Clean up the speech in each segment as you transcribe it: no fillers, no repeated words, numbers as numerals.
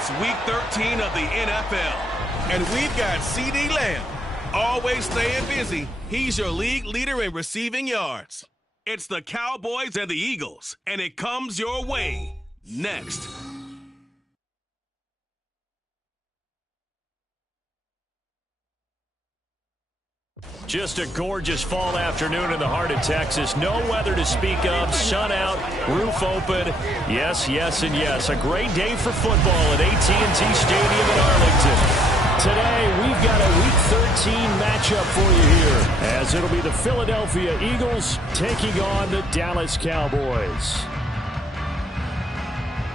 It's Week 13 of the NFL, and we've got CeeDee Lamb. Always staying busy, he's your league leader in receiving yards. It's the Cowboys and the Eagles, and it comes your way next. Just a gorgeous fall afternoon in the heart of Texas. No weather to speak of. Sun out, roof open. Yes, yes, and yes. A great day for football at AT&T Stadium in Arlington. Today, we've got a Week 13 matchup for you here, as it'll be the Philadelphia Eagles taking on the Dallas Cowboys.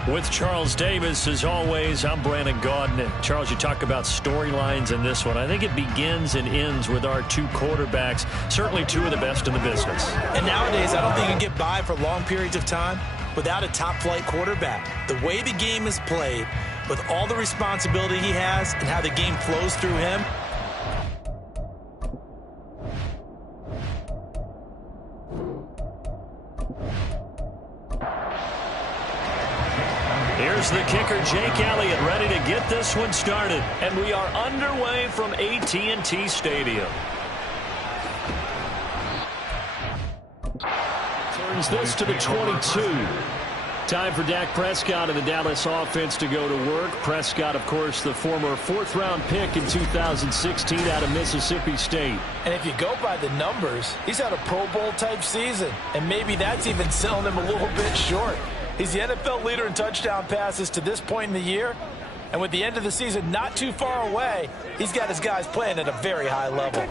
With Charles Davis, as always, I'm Brandon Gaudin. Charles, you talk about storylines in this one. I think it begins and ends with our two quarterbacks, certainly two of the best in the business. And nowadays, I don't think you can get by for long periods of time without a top-flight quarterback. The way the game is played, with all the responsibility he has and how the game flows through him, here's the kicker, Jake Elliott, ready to get this one started. And we are underway from AT&T Stadium. Turns this to the 22. Time for Dak Prescott and the Dallas offense to go to work. Prescott, of course, the former fourth-round pick in 2016 out of Mississippi State. and if you go by the numbers, he's had a Pro Bowl-type season, and maybe that's even selling him a little bit short. He's the NFL leader in touchdown passes to this point in the year, and with the end of the season not too far away, he's got his guys playing at a very high level.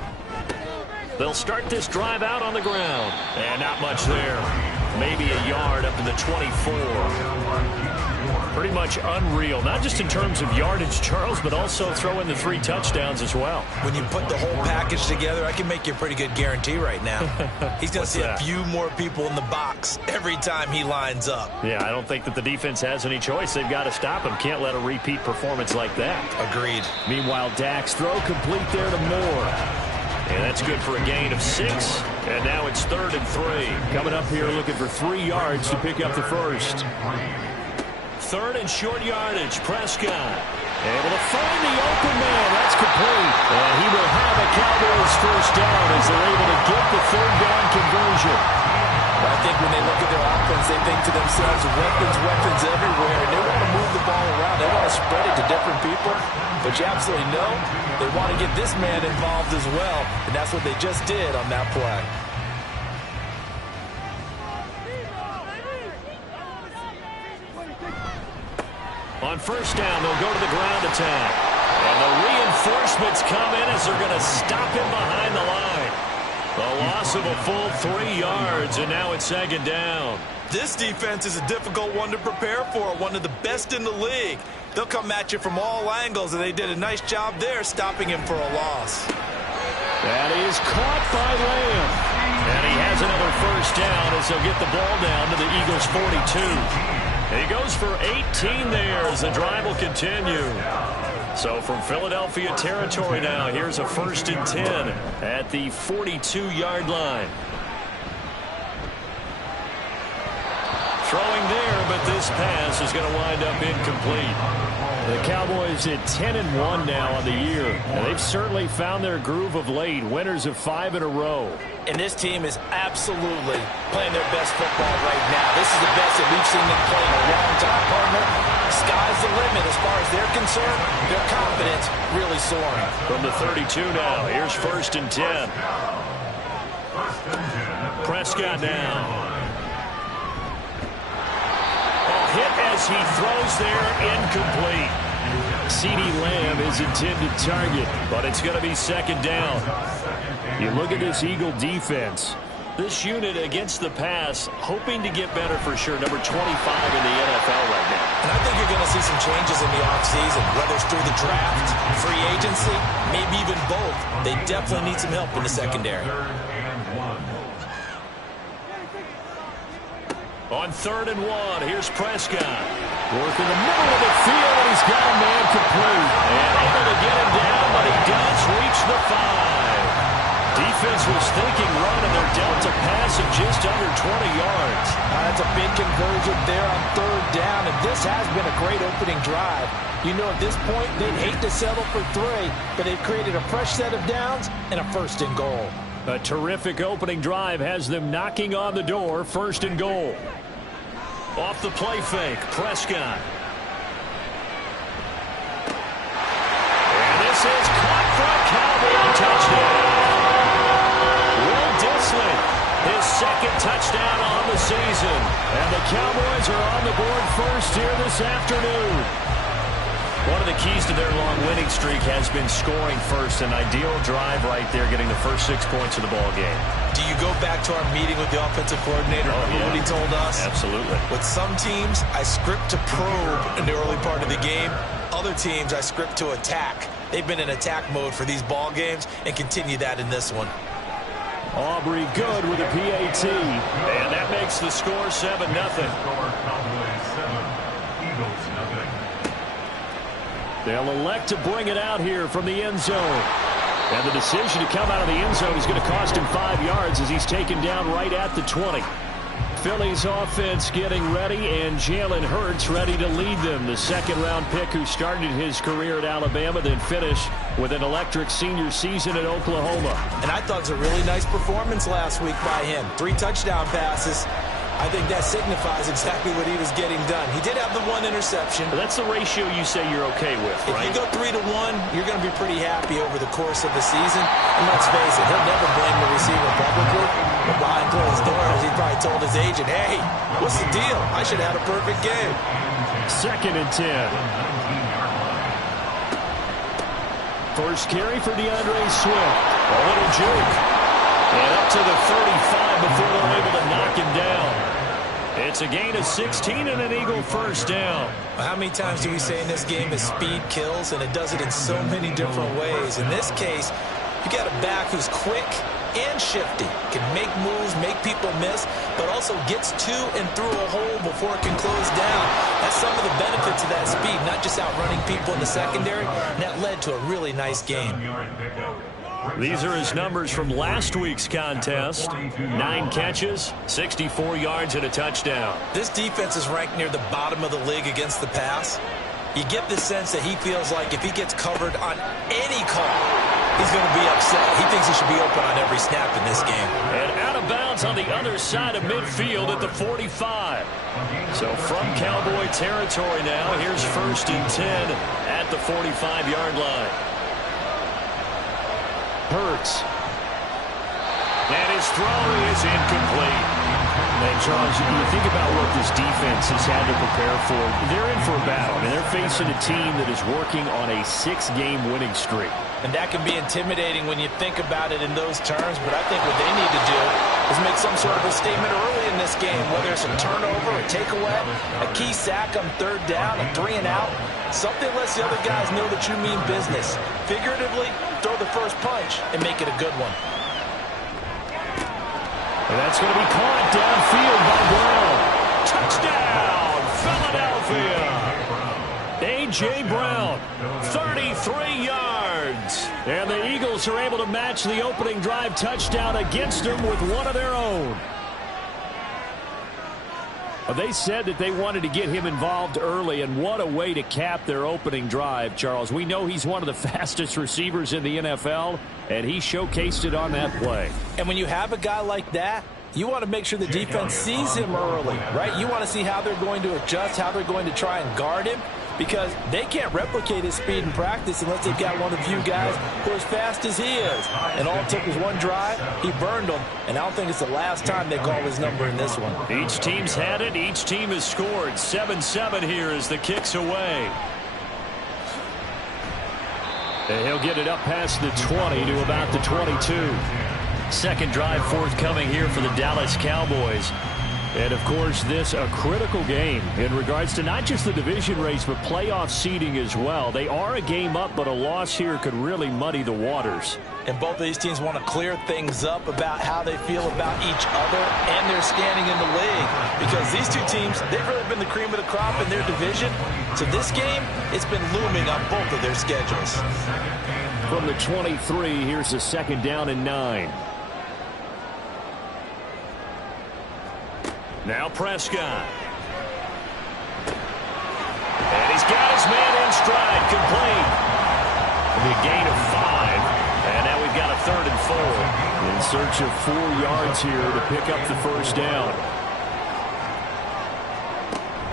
They'll start this drive out on the ground, and not much there. Maybe a yard up to the 24. Pretty much unreal, not just in terms of yardage, Charles, but also throw in the 3 touchdowns as well. When you put the whole package together, I can make you a pretty good guarantee right now. He's going to see a few more people in the box every time he lines up. Yeah, I don't think that the defense has any choice. They've got to stop him. Can't let a repeat performance like that. Agreed. Meanwhile, Dak's throw complete there to Moore. And that's good for a gain of 6. And now it's 3rd and 3. Coming up here looking for 3 yards to pick up the first. 3rd and short yardage. Prescott able to find the open man. That's complete. And he will have a Cowboys first down as they're able to get the 3rd down conversion. I think when they look at their offense, they think to themselves, weapons everywhere. And they want to move the ball around. They want to spread it to different people. But you absolutely know they want to get this man involved as well. And that's what they just did on that play. On first down, they'll go to the ground attack. And the reinforcements come in as they're going to stop him behind the line. The loss of a full 3 yards, and now it's 2nd down. This defense is a difficult one to prepare for, one of the best in the league. They'll come at you from all angles, and they did a nice job there stopping him for a loss. That is caught by Lamb. And he has another first down as they'll get the ball down to the Eagles' 42. He goes for 18 there as the drive will continue. So from Philadelphia territory now, here's a 1st and 10 at the 42-yard line. Throwing there, but this pass is going to wind up incomplete. The Cowboys at 10-1 now on the year, and they've certainly found their groove of late. Winners of 5 in a row. And this team is absolutely playing their best football right now. This is the best that we've seen them play in a long time, partner. Sky's the limit as far as they're concerned. Their confidence really soaring. From the 32 now, here's 1st and 10. Prescott now. Hit as he throws there, incomplete. CeeDee Lamb is intended target, but it's going to be 2nd down. You look at this Eagle defense. This unit against the pass, hoping to get better for sure. Number 25 in the NFL right now. And I think you're going to see some changes in the offseason, whether it's through the draft, free agency, maybe even both. They definitely need some help in the secondary. On 3rd and 1, here's Prescott. Working the middle of the field, and he's got a man complete. And able to get him down, but he does reach the 5. defense was thinking run, and they're dealt a pass of just under 20 yards. That's a big conversion there on third down, and this has been a great opening drive. You know, at this point, they'd hate to settle for 3, but they've created a fresh set of downs and a 1st and goal. A terrific opening drive has them knocking on the door, 1st and goal. Off the play fake, Prescott. And this is caught for a Cowboy touchdown. Will Disley, his 2nd touchdown on the season. And the Cowboys are on the board first here this afternoon. One of the keys to their long winning streak has been scoring first. An ideal drive right there, getting the first 6 points of the ball game. Do you go back to our meeting with the offensive coordinator? What he told us? Absolutely. With some teams, I script to probe in the early part of the game. Other teams, I script to attack. They've been in attack mode for these ball games and continue that in this one. Aubrey good with a PAT. And that makes the score 7-0. They'll elect to bring it out here from the end zone. And the decision to come out of the end zone is going to cost him 5 yards as he's taken down right at the 20. Philly's offense getting ready, and Jalen Hurts ready to lead them. The 2nd-round pick who started his career at Alabama, then finished with an electric senior season at Oklahoma. And I thought it was a really nice performance last week by him. 3 touchdown passes. I think that signifies exactly what he was getting done. He did have the 1 interception. But that's the ratio you say you're okay with, right? If you go 3-1, you're going to be pretty happy over the course of the season. And let's face it, he'll never blame the receiver publicly. But behind closed doors, he probably told his agent, hey, what's the deal? I should have had a perfect game. 2nd and 10. First carry for DeAndre Swift. A little juke. And up to the 35 before they're able to knock him down. It's a gain of 16 and an Eagle first down. How many times do we say in this game that speed kills, and it does it in so many different ways? In this case, you got a back who's quick and shifty, can make moves, make people miss, but also gets to and through a hole before it can close down. That's some of the benefits of that speed, not just outrunning people in the secondary, and that led to a really nice game. These are his numbers from last week's contest. 9 catches, 64 yards, and a touchdown. This defense is ranked near the bottom of the league against the pass. You get the sense that he feels like if he gets covered on any call, he's going to be upset. He thinks he should be open on every snap in this game. And out of bounds on the other side of midfield at the 45. So from Cowboy territory now, here's 1st and 10 at the 45-yard line. Hurts. And his throw is incomplete. And Charles, you think about what this defense has had to prepare for. They're in for a battle, and they're facing a team that is working on a 6-game winning streak. And that can be intimidating when you think about it in those terms, but I think what they need to do is make some sort of a statement early in this game, whether it's a turnover, a takeaway, a key sack on 3rd down, a 3 and out. Something lets the other guys know that you mean business. Figuratively, throw the first punch and make it a good one. And that's going to be caught downfield by Brown. Touchdown, Philadelphia. A.J. Brown, 33 yards. And the Eagles are able to match the opening drive touchdown against them with one of their own. They said that they wanted to get him involved early, and what a way to cap their opening drive, Charles. We know he's one of the fastest receivers in the NFL, and he showcased it on that play. And when you have a guy like that, you want to make sure the defense sees him early, right? You want to see how they're going to adjust, how they're going to try and guard him, because they can't replicate his speed in practice unless they've got one of the few guys who are as fast as he is. And all it took was one drive. He burned them, and I don't think it's the last time they call his number in this one. Each team's had it. Each team has scored. 7-7 here as the kick's away. And he'll get it up past the 20 to about the 22. Second drive forthcoming here for the Dallas Cowboys. And, of course, this a critical game in regards to not just the division race, but playoff seeding as well. They are a game up, but a loss here could really muddy the waters. And both of these teams want to clear things up about how they feel about each other and their standing in the league. Because these two teams, they've really been the cream of the crop in their division. So this game, it's been looming on both of their schedules. From the 23, here's a 2nd down and 9. Now Prescott. And he's got his man in stride, complete. It'll be a gain of 5. And now we've got a 3rd and 4. In search of 4 yards here to pick up the first down.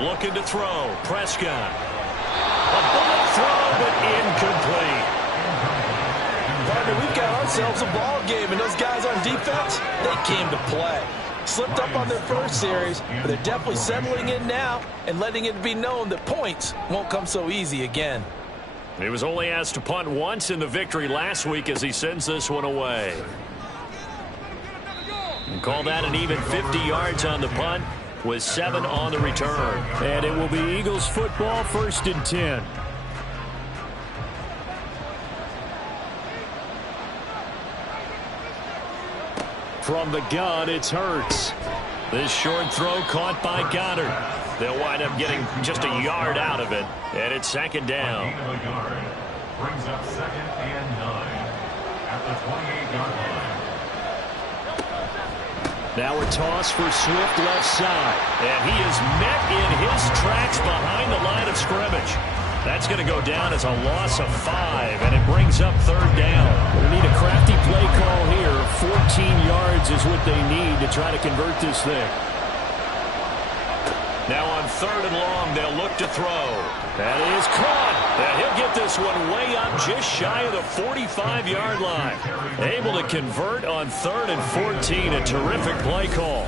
Looking to throw. Prescott. A bullet throw, but incomplete. Partner, we've got ourselves a ball game, and those guys on defense, they came to play. Slipped up on their first series, but they're definitely settling in now and letting it be known that points won't come so easy again. He was only asked to punt once in the victory last week as he sends this one away. And call that an even 50 yards on the punt with 7 on the return. And it will be Eagles football, 1st and 10. From the gun, it's Hurts. This short throw caught by Goddard. They'll wind up getting just a yard out of it, and it's 2nd down. Brings up 2nd and 9 at the 28-yard line. Now a toss for Swift left side. And he is met in his tracks behind the line of scrimmage. That's going to go down as a loss of 5, and it brings up 3rd down. We need a crafty play call here. 14 yards is what they need to try to convert this thing. Now on 3rd and long, they'll look to throw. That is caught. And he'll get this one way up just shy of the 45-yard line. Able to convert on 3rd and 14. A terrific play call.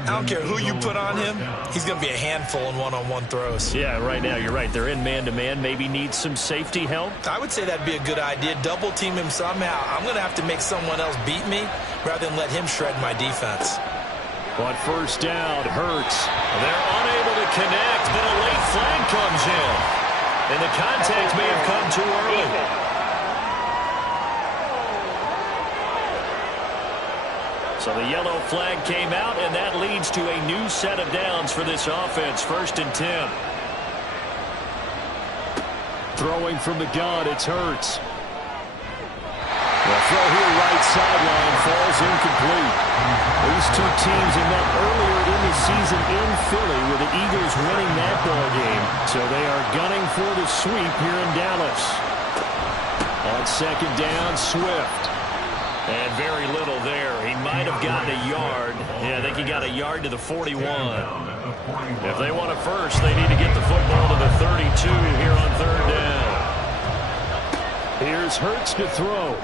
I don't care who you put on him, he's going to be a handful in one-on-one throws. Yeah, right now you're right. They're in man-to-man. Maybe needs some safety help. I would say that'd be a good idea. Double team him somehow. I'm going to have to make someone else beat me rather than let him shred my defense. On 1st down, Hurts. They're unable to connect, but a late flag comes in. And the contact may have come too early. So the yellow flag came out, and that leads to a new set of downs for this offense. 1st and 10. Throwing from the gun, it's Hurts. The throw here right sideline falls incomplete. These two teams have met earlier in the season in Philly with the Eagles winning that ball game. So they are gunning for the sweep here in Dallas. On 2nd down, Swift. And very little there. He might have gotten a yard. Yeah, I think he got a yard to the 41. If they want a first, they need to get the football to the 32 here on 3rd down. Here's Hurts to throw.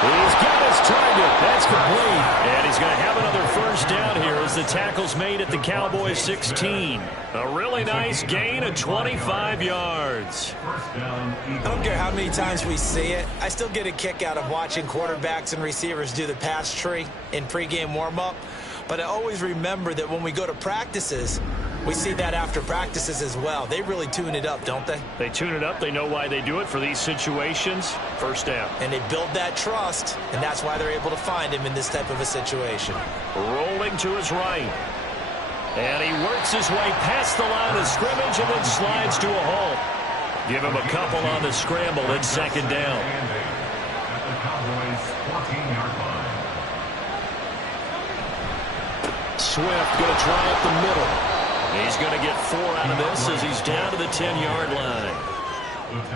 He's got his target. That's complete. And he's going to have another first down here as the tackle's made at the Cowboys 16. A really nice gain of 25 yards. I don't care how many times we see it. I still get a kick out of watching quarterbacks and receivers do the pass tree in pregame warm-up. But I always remember that when we go to practices, we see that after practices as well. They really tune it up, don't they? They tune it up. They know why they do it for these situations. First down. And they build that trust, and that's why they're able to find him in this type of a situation. Rolling to his right. And he works his way past the line of scrimmage and then slides to a halt. Give him a couple on the scramble. It's 2nd down. At the Cowboys' 14-yard line. Swift going to try up the middle. He's going to get 4 out of this as he's down to the 10-yard line.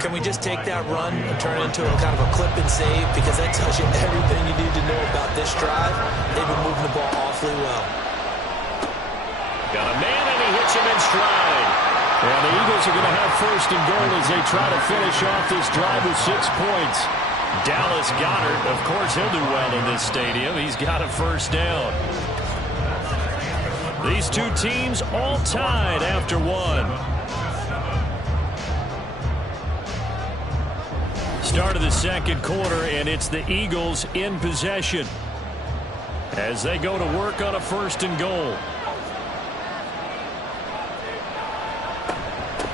Can we just take that run and turn it into a kind of a clip and save? Because that tells you everything you need to know about this drive. They've been moving the ball awfully well. Got a man, and he hits him in stride. And the Eagles are going to have 1st and goal as they try to finish off this drive with 6 points. Dallas Goedert, of course, he'll do well in this stadium. He's got a first down. These two teams all tied after 1. Start of the 2nd quarter, and it's the Eagles in possession as they go to work on a 1st and goal.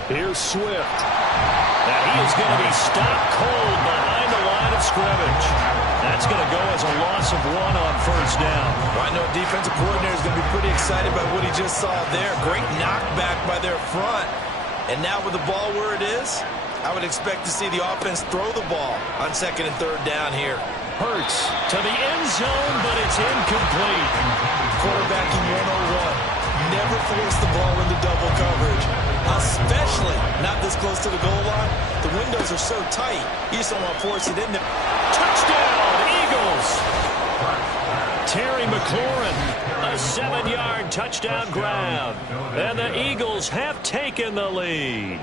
Here's Swift. Now he is going to be stopped cold behind the line of scrimmage. That's going to go as a loss of 1 on 1st down. Well, I know defensive coordinator is going to be pretty excited by what he just saw there. Great knockback by their front. And now with the ball where it is, I would expect to see the offense throw the ball on 2nd and 3rd down here. Hurts to the end zone, but it's incomplete. Quarterbacking 101. Never force the ball into double coverage, especially not this close to the goal line. The windows are so tight, you just don't want to force it in there. Touchdown, Eagles. Terry McLaurin, a 7-yard touchdown grab. And the Eagles have taken the lead.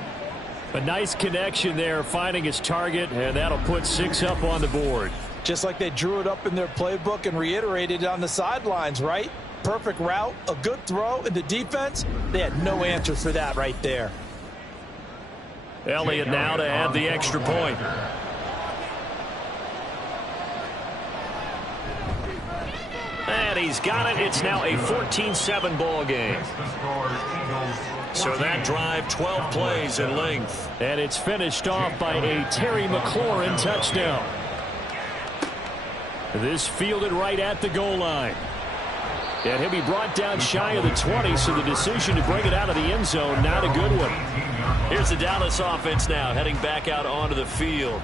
A nice connection there, finding his target, and that'll put 6 up on the board. Just like they drew it up in their playbook and reiterated it on the sidelines, right? Perfect route, a good throw, and the defense, they had no answer for that right there. Elliott now to add the extra point. And he's got it. It's now a 14-7 ball game. So that drive, 12 plays in length. And it's finished off by a Terry McLaurin touchdown. This fielded right at the goal line. And he'll be brought down shy of the 20, so the decision to bring it out of the end zone, not a good one. Here's the Dallas offense now, heading back out onto the field.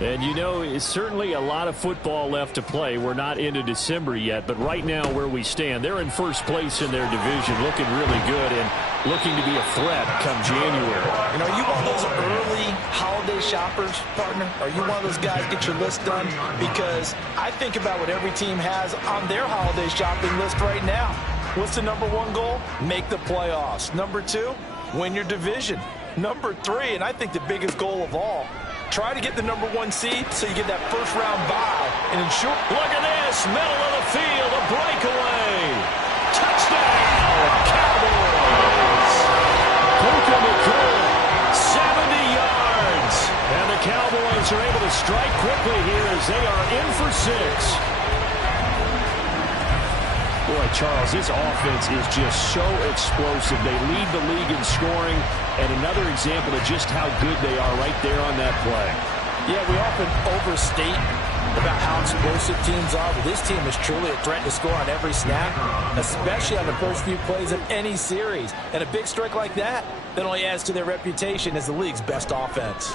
And you know, it's certainly a lot of football left to play. We're not into December yet, but right now where we stand, they're in first place in their division, looking really good and looking to be a threat come January. You know, are you one of those early holiday shoppers, partner? Are you one of those guys get your list done? Because I think about what every team has on their holiday shopping list right now. What's the number 1 goal? Make the playoffs. Number 2, win your division. Number 3, and I think the biggest goal of all, try to get the number 1 seed so you get that first-round bye and ensure. Look at this, middle of the field, a breakaway. Touchdown, Cowboys. Puka Nacua, 70 yards. And the Cowboys are able to strike quickly here as they are in for 6. Boy, Charles, this offense is just so explosive. They lead the league in scoring, and another example of just how good they are right there on that play. Yeah, we often overstate about how explosive teams are, but this team is truly a threat to score on every snap, especially on the first few plays of any series. And a big strike like that only adds to their reputation as the league's best offense.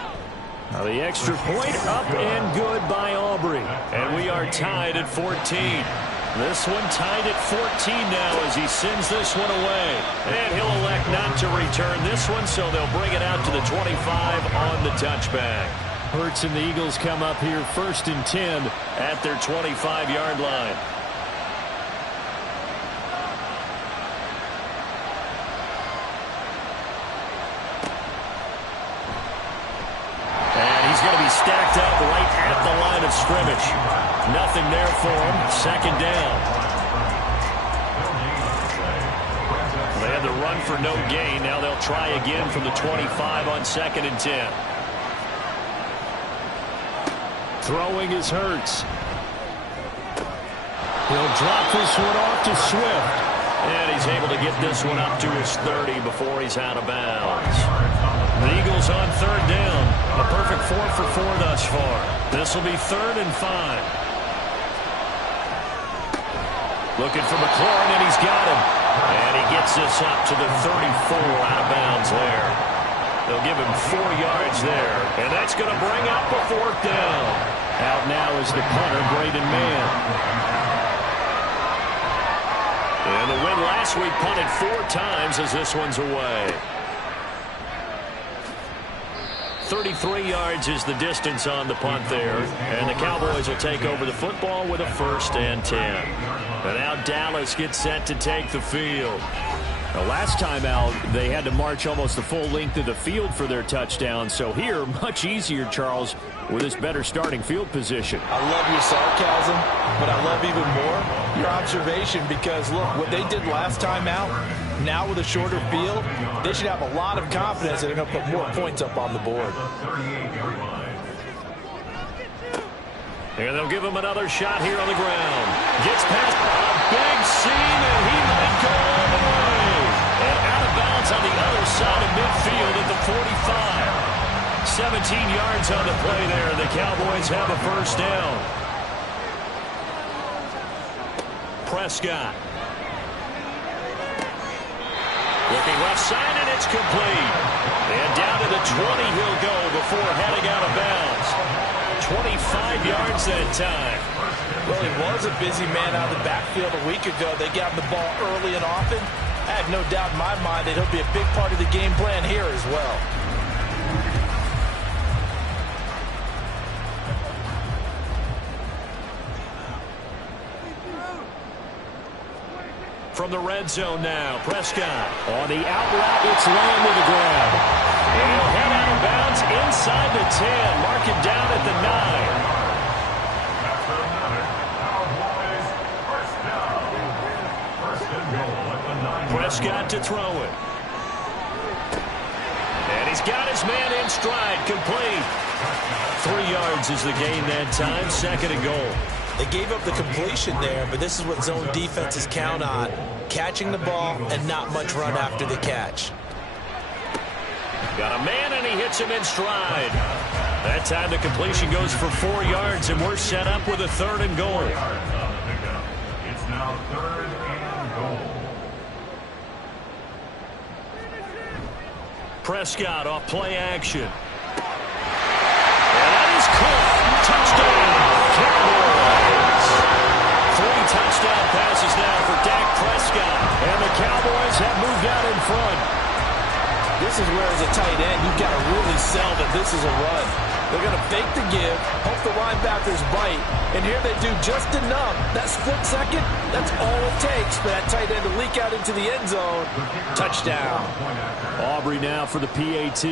Now the extra point up and good by Aubrey. And we are tied at 14. This one tied at 14 now as he sends this one away. And he'll elect not to return this one, so they'll bring it out to the 25 on the touchback. Hurts and the Eagles come up here 1st and 10 at their 25-yard line. And he's going to be stacked up right at the line of scrimmage. Nothing there for him. 2nd down. They had the run for no gain. Now they'll try again from the 25 on 2nd and 10. Throwing is Hurts. He'll drop this one off to Swift. And he's able to get this one up to his 30 before he's out of bounds. The Eagles on 3rd down. A perfect 4 for 4 thus far. This will be 3rd and 5. Looking for McLaurin, and he's got him. And he gets this up to the 34 out of bounds there. They'll give him 4 yards there. And that's going to bring up a 4th down. Out now is the punter, Braden Mann. And the win last week punted 4 times as this one's away. 33 yards is the distance on the punt there. And the Cowboys will take over the football with a 1st and 10. And now Dallas gets set to take the field. Now, last time out, they had to march almost the full length of the field for their touchdown. So here, much easier, Charles, with this better starting field position. I love your sarcasm, but I love even more your observation because, look, what they did last time out, now with a shorter field, they should have a lot of confidence that they're going to put more points up on the board. And they'll give him another shot here on the ground. Gets past a big seam, and he might go all the way. And out of bounds on the other side of midfield at the 45. 17 yards on the play there. The Cowboys have a 1st down. Prescott. Looking left side, and it's complete. And down to the 20 he'll go before heading out of bounds. 25 yards that time. Well, he was a busy man out of the backfield a week ago. They got him the ball early and often. I have no doubt in my mind that he'll be a big part of the game plan here as well. From the red zone now, Prescott. On the out route, it's Lamb with the grab. And he'll head out of bounds inside the 10. Mark it down at the 9. Prescott to throw it. And he's got his man in stride, complete. 3 yards is the gain that time, 2nd and goal. They gave up the completion there, but this is what zone defenses count on. Catching the ball and not much run after the catch. Got a man and he hits him in stride. That time the completion goes for 4 yards and we're set up with a 3rd and goal. It's now 3rd and goal. Prescott off play action. And that is caught. Touchdown, Cowboys. 3 touchdown passes now for Dak Prescott. And the Cowboys have moved out in front. This is where, as a tight end, you've got to really sell that this is a run. They're going to fake the give, hope the linebackers bite, and here they do just enough. That split second, that's all it takes for that tight end to leak out into the end zone. Touchdown. Aubrey now for the PAT.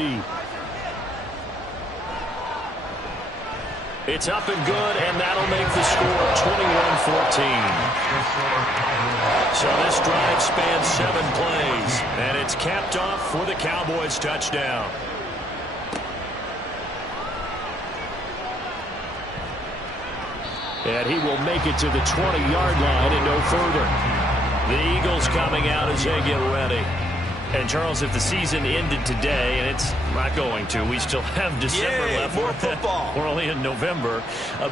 It's up and good, and that'll make the score 21-14. So this drive spans 7 plays, and it's capped off for the Cowboys touchdown. And he will make it to the 20-yard line and no further. The Eagles coming out as they get ready. And, Charles, if the season ended today, and it's not going to, we still have December left. More football. We're only in November.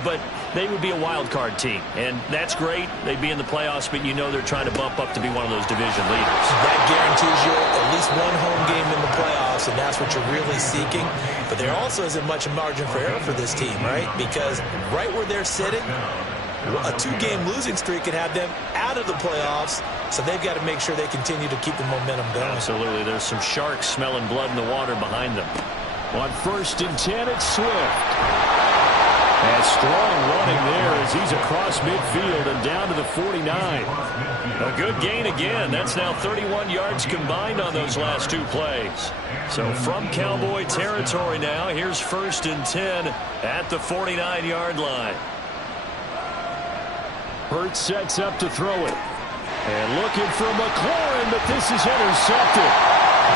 But they would be a wild card team. And that's great. They'd be in the playoffs, but you know they're trying to bump up to be one of those division leaders. That guarantees you at least one home game in the playoffs, and that's what you're really seeking. But there also isn't much margin for error for this team, right? Because right where they're sitting, a 2-game losing streak could have them out of the playoffs, so they've got to make sure they continue to keep the momentum going. Absolutely. There's some sharks smelling blood in the water behind them. On 1st and 10, it's Swift. And strong running there as he's across midfield and down to the 49. A good gain again. That's now 31 yards combined on those last 2 plays. So from Cowboy territory now, here's 1st and 10 at the 49-yard line. Hurts sets up to throw it. And looking for McLaurin, but this is intercepted.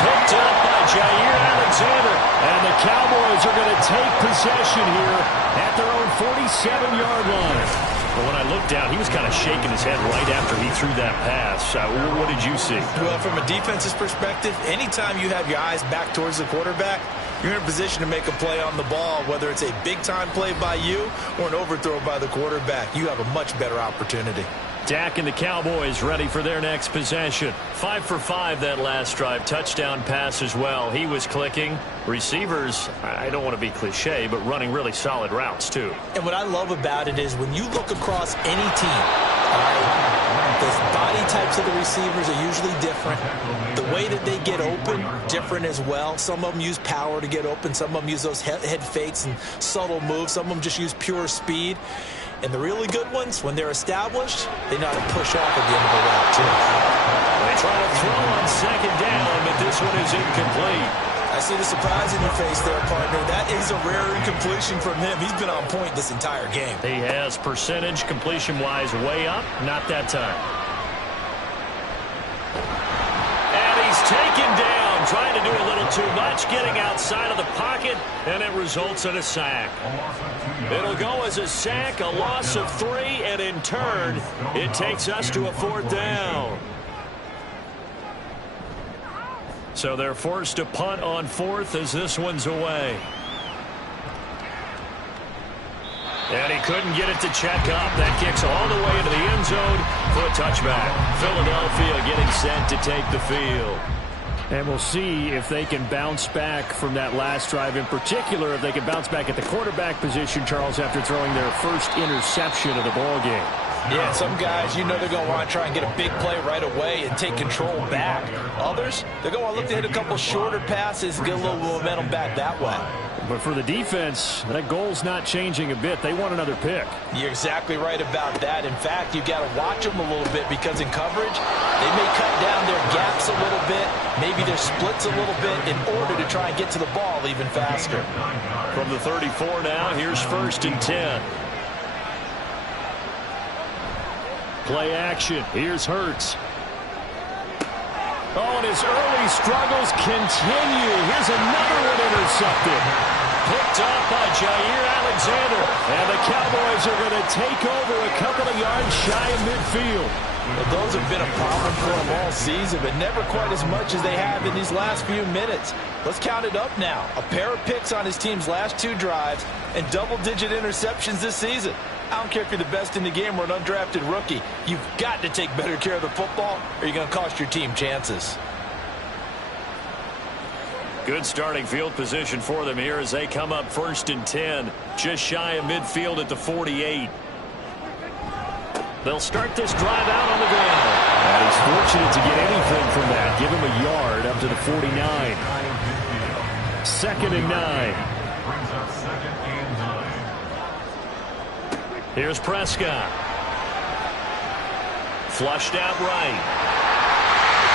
Picked up by Jair Alexander. And the Cowboys are going to take possession here at their own 47-yard line. But when I looked down, he was kind of shaking his head right after he threw that pass. What did you see? Well, from a defense's perspective, anytime you have your eyes back towards the quarterback, you're in a position to make a play on the ball, whether it's a big-time play by you or an overthrow by the quarterback. You have a much better opportunity. Dak and the Cowboys ready for their next possession. 5 for 5 that last drive. Touchdown pass as well. He was clicking. Receivers, I don't want to be cliche, but running really solid routes too. And what I love about it is when you look across any team, the body types of the receivers are usually different. The way that they get open, different as well. Some of them use power to get open. Some of them use those head fakes and subtle moves. Some of them just use pure speed. And the really good ones, when they're established, they know how to push off at the end of the route, too. They try to throw on 2nd down, but this one is incomplete. I see the surprise in your face there, partner. That is a rare incompletion from him. He's been on point this entire game. He has percentage completion-wise way up. Not that time. And he's taken down. Trying to do a little too much, getting outside of the pocket, and it results in a sack. It'll go as a sack, a loss of 3, and in turn, it takes us to a 4th down. So they're forced to punt on 4th as this one's away. And he couldn't get it to check up. That kicks all the way into the end zone for a touchback. Philadelphia getting set to take the field. And we'll see if they can bounce back from that last drive, in particular if they can bounce back at the quarterback position, Charles, after throwing their first interception of the ball game. Yeah, some guys, you know they're going to want to try and get a big play right away and take control back. Others, they're going to look to hit a couple shorter passes and get a little momentum back that way. But for the defense, that goal's not changing a bit. They want another pick. You're exactly right about that. In fact, you've got to watch them a little bit because in coverage, they may cut down their gaps a little bit, maybe their splits a little bit in order to try and get to the ball even faster. From the 34 now, here's 1st and 10. Play action. Here's Hurts. Oh, and his early struggles continue. Here's another one intercepted. Picked up by Jair Alexander. And the Cowboys are going to take over a couple of yards shy of midfield. Well, those have been a problem for them all season, but never quite as much as they have in these last few minutes. Let's count it up now. A pair of picks on his team's last 2 drives and double-digit interceptions this season. I don't care if you're the best in the game or an undrafted rookie. You've got to take better care of the football or you're going to cost your team chances. Good starting field position for them here as they come up 1st and 10. Just shy of midfield at the 48. They'll start this drive out on the ground. And he's fortunate to get anything from that. Give him a yard up to the 49. 2nd and 9. Brings up 2nd and 9. Here's Prescott. Flushed out right.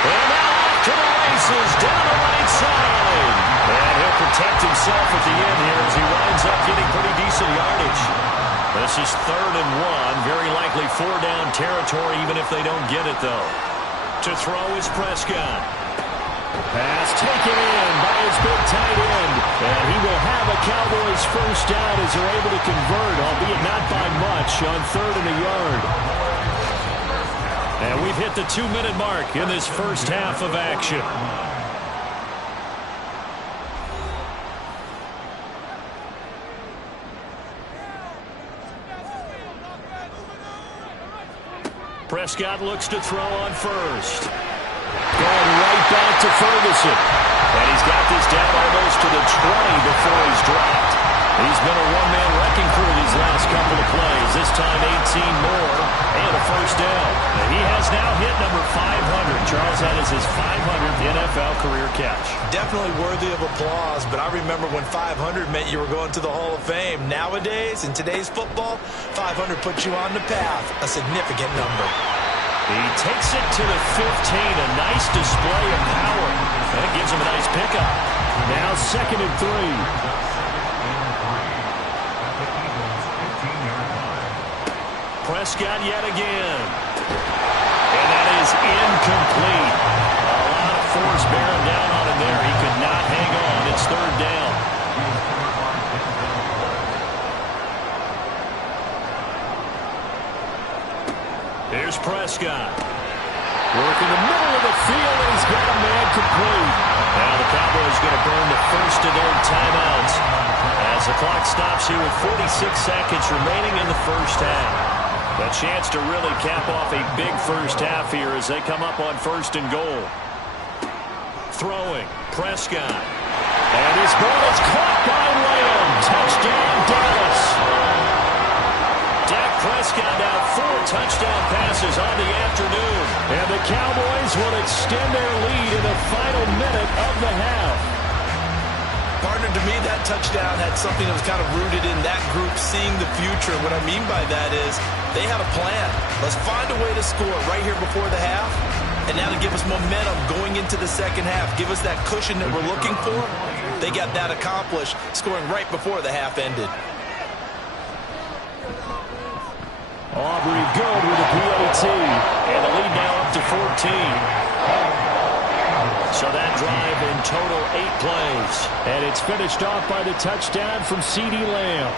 And now off to the races down the right side. And he'll protect himself at the end here as he winds up getting pretty decent yardage. This is 3rd and 1. Very likely 4-down territory even if they don't get it, though. To throw is Prescott. Pass taken in by his big tight end. And he will have a Cowboys first down as they're able to convert, albeit not by much, on 3rd and a yard. And we've hit the 2-minute mark in this first half of action. Prescott looks to throw on first. Going right back to Ferguson. And he's got this down almost to the 20 before he's dropped. He's been a one-man wrecking crew these last couple of plays. This time 18 more and a first down. And he has now hit number 500. Charles, that is his 500th NFL career catch. Definitely worthy of applause, but I remember when 500 meant you were going to the Hall of Fame. Nowadays, in today's football, 500 puts you on the path, a significant number. He takes it to the 15, a nice display of power. That gives him a nice pickup. Now 2nd and 3. Prescott yet again. And that is incomplete. A lot of force bearing down on him there. He could not hang on. It's 3rd down. Here's Prescott. Working the middle of the field, and he's got a man complete. Now the Cowboys going to burn the first of their timeouts as the clock stops here with 46 seconds remaining in the first half. A chance to really cap off a big first half here as they come up on 1st and goal. Throwing, Prescott. And his ball is caught by Lamb. Touchdown, Dallas. Dak Prescott now 4 touchdown passes on the afternoon. And the Cowboys will extend their lead in the final minute of the half. Partner, to me, that touchdown had something that was kind of rooted in that group seeing the future. What I mean by that is they had a plan. Let's find a way to score right here before the half. And now to give us momentum going into the second half, give us that cushion that we're looking for. They got that accomplished, scoring right before the half ended. Aubrey good with a PAT. And the lead now up to 14. So that drive in total 8 plays. And it's finished off by the touchdown from CeeDee Lamb.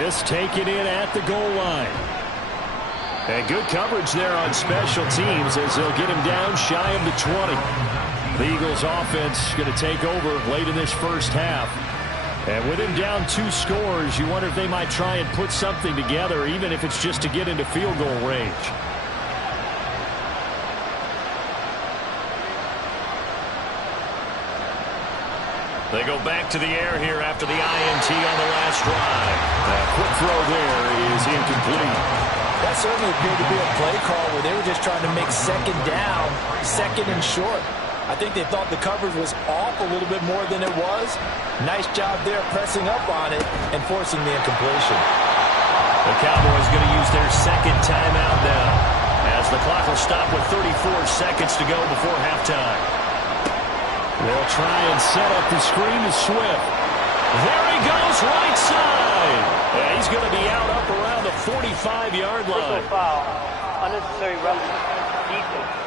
This taken in at the goal line. And good coverage there on special teams as they'll get him down shy of the 20. The Eagles offense going to take over late in this first half. And with him down 2 scores, you wonder if they might try and put something together, even if it's just to get into field goal range. They go back to the air here after the INT on the last drive. A quick throw there is incomplete. That certainly appeared to be a play call where they were just trying to make second down, second and short. I think they thought the coverage was off a little bit more than it was. Nice job there pressing up on it and forcing the incompletion. The Cowboys going to use their second timeout now, as the clock will stop with 34 seconds to go before halftime. They'll try and set up the screen to Swift. There he goes, right side. And he's going to be out up around the 45-yard line. Foul. Unnecessary roughness. Defense.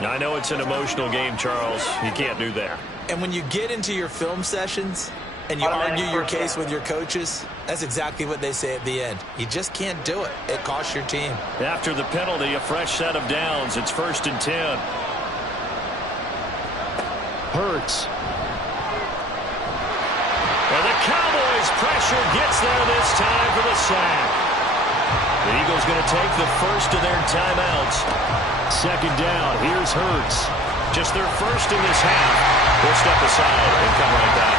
I know it's an emotional game, Charles. You can't do that. And when you get into your film sessions and you argue your case with your coaches, that's exactly what they say at the end. You just can't do it. It costs your team. After the penalty, a fresh set of downs. It's 1st and 10. Hurts. And the Cowboys' pressure gets there this time for the sack. The Eagles going to take the first of their timeouts. Second down. Here's Hurts. Just their first in this half. We'll step aside and come right back.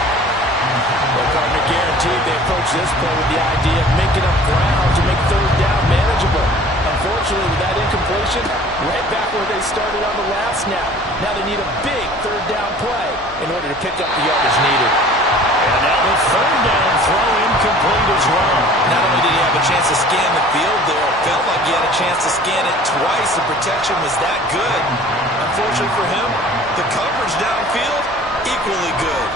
Well, Gardner guaranteed they approach this play with the idea of making up ground to make third down manageable. Unfortunately, with that incompletion, right back where they started on the last snap. Now they need a big third down play in order to pick up the yardage needed. And now the third down throw incomplete as well. Not only did he have a chance to scan the field there, it felt like he had a chance to scan it twice. The protection was that good. Unfortunately for him, the coverage downfield, equally good.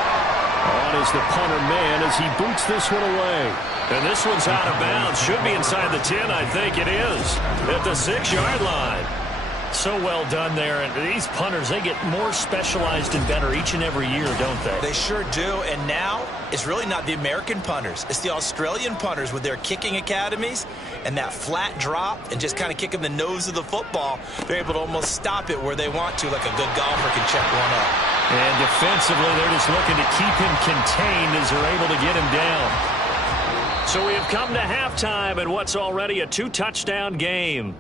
On is the punter man as he boots this one away. And this one's out of bounds. Should be inside the 10, I think it is. At the 6-yard line. So well done there. And these punters, they get more specialized and better each and every year, don't they? They sure do. And now, it's really not the American punters. It's the Australian punters with their kicking academies and that flat drop and just kind of kicking the nose of the football. They're able to almost stop it where they want to, like a good golfer can check one up. And defensively, they're just looking to keep him contained as they're able to get him down. So we have come to halftime in what's already a 2-touchdown game.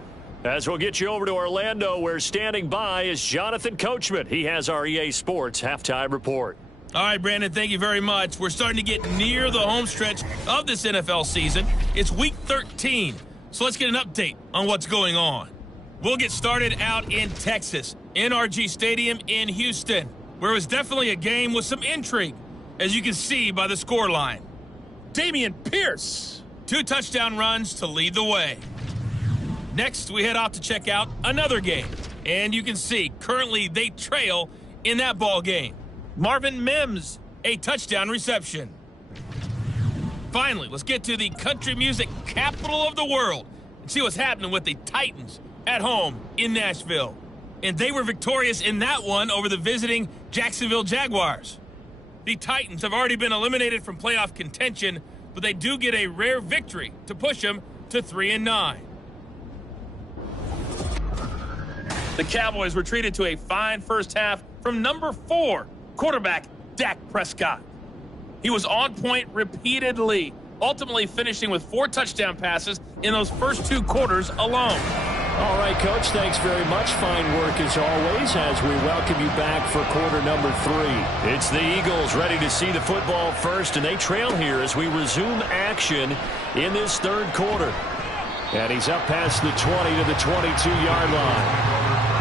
As we'll get you over to Orlando, where standing by is Jonathan Coachman. He has our EA Sports halftime report. All right, Brandon, thank you very much. We're starting to get near the home stretch of this NFL season. It's Week 13, so let's get an update on what's going on. We'll get started out in Texas, NRG Stadium in Houston, where it was definitely a game with some intrigue, as you can see by the scoreline. Damian Pierce, 2 touchdown runs to lead the way. Next, we head off to check out another game. And you can see, currently they trail in that ball game. Marvin Mims, a touchdown reception. Finally, let's get to the country music capital of the world and see what's happening with the Titans at home in Nashville. And they were victorious in that one over the visiting Jacksonville Jaguars. The Titans have already been eliminated from playoff contention, but they do get a rare victory to push them to 3-9. The Cowboys were treated to a fine first half from number 4, quarterback Dak Prescott. He was on point repeatedly, ultimately finishing with 4 touchdown passes in those first 2 quarters alone. All right, Coach, thanks very much. Fine work as always as we welcome you back for quarter number 3. It's the Eagles ready to see the football first, and they trail here as we resume action in this third quarter. And he's up past the 20 to the 22-yard line.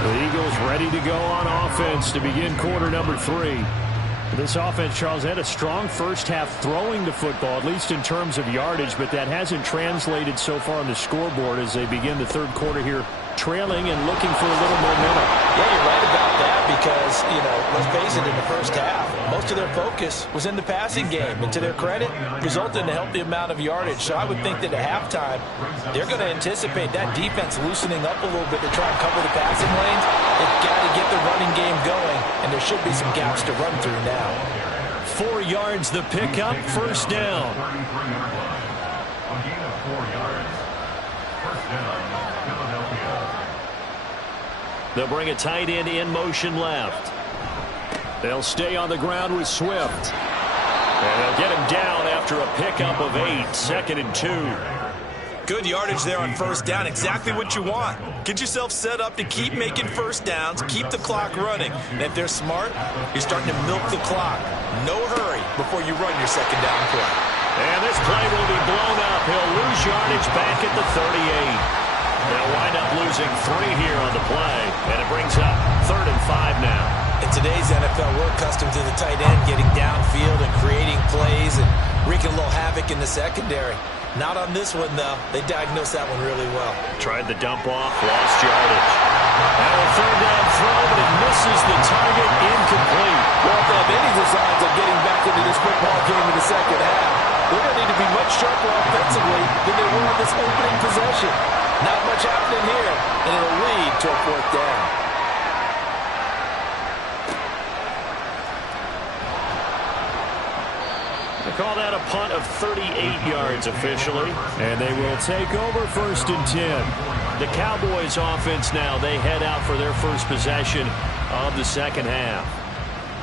The Eagles ready to go on offense to begin quarter number 3. This offense, Charles, had a strong first half throwing the football, at least in terms of yardage, but that hasn't translated so far on the scoreboard as they begin the third quarter here, trailing and looking for a little momentum. Yeah, you're right about that because, let's face it, in the first half, most of their focus was in the passing game, and to their credit, resulted in a healthy amount of yardage. So I would think that at halftime, they're going to anticipate that defense loosening up a little bit to try and cover the passing lanes. They've got to get the running game going, and there should be some gaps to run through now. 4 yards the pickup, first down. A gain of 4 yards. First down, Philadelphia. They'll bring a tight end in motion left. They'll stay on the ground with Swift. And they'll get him down after a pickup of 8, 2nd and 2. Good yardage there on first down. Exactly what you want. Get yourself set up to keep making first downs, keep the clock running. And if they're smart, you're starting to milk the clock. No hurry before you run your second down play. And this play will be blown up. He'll lose yardage back at the 38. They'll wind up losing 3 here on the play, and it brings up 3rd and 5 now. In today's NFL, we're accustomed to the tight end getting downfield and creating plays and wreaking a little havoc in the secondary. Not on this one, though. They diagnosed that one really well. Tried the dump off, lost yardage. Now a 3rd down throw, but it misses the target, incomplete. Well, if they have any designs of getting back into this football game in the second half, they're going to need to be much sharper offensively than they were on this opening possession. Not much happening here, and it'll lead to a 4th down. They call that a punt of 38 yards officially. And they will take over 1st and 10. The Cowboys offense now, they head out for their first possession of the second half.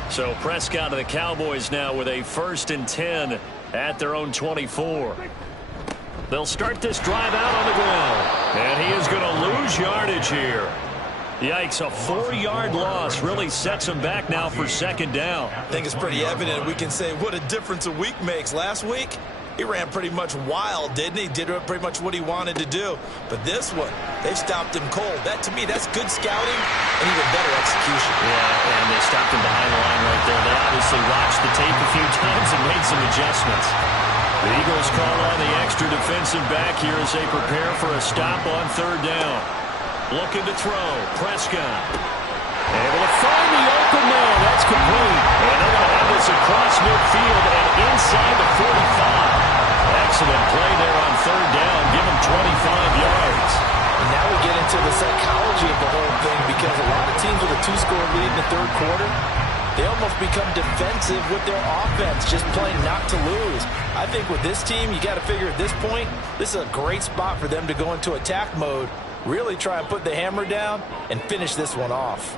So Prescott of the Cowboys now with a 1st and 10 at their own 24. They'll start this drive out on the ground. And he is going to lose yardage here. Yikes, a 4-yard loss really sets him back now for second down. I think it's pretty evident. We can say what a difference a week makes. Last week, he ran pretty much wild, didn't he? Did pretty much what he wanted to do. But this one, they've stopped him cold. That, to me, that's good scouting and even better execution. Yeah, and they stopped him behind the line right there. They obviously watched the tape a few times and made some adjustments. The Eagles call on the extra defensive back here as they prepare for a stop on 3rd down. Looking to throw. Prescott. Able to find the open man. That's complete. And they're going to have this across midfield and inside the 45. Excellent play there on 3rd down. Give him 25 yards. And now we get into the psychology of the whole thing, because a lot of teams with a 2-score lead in the 3rd quarter, they almost become defensive with their offense, just playing not to lose. I think with this team, you got to figure at this point, this is a great spot for them to go into attack mode, really try and put the hammer down and finish this one off.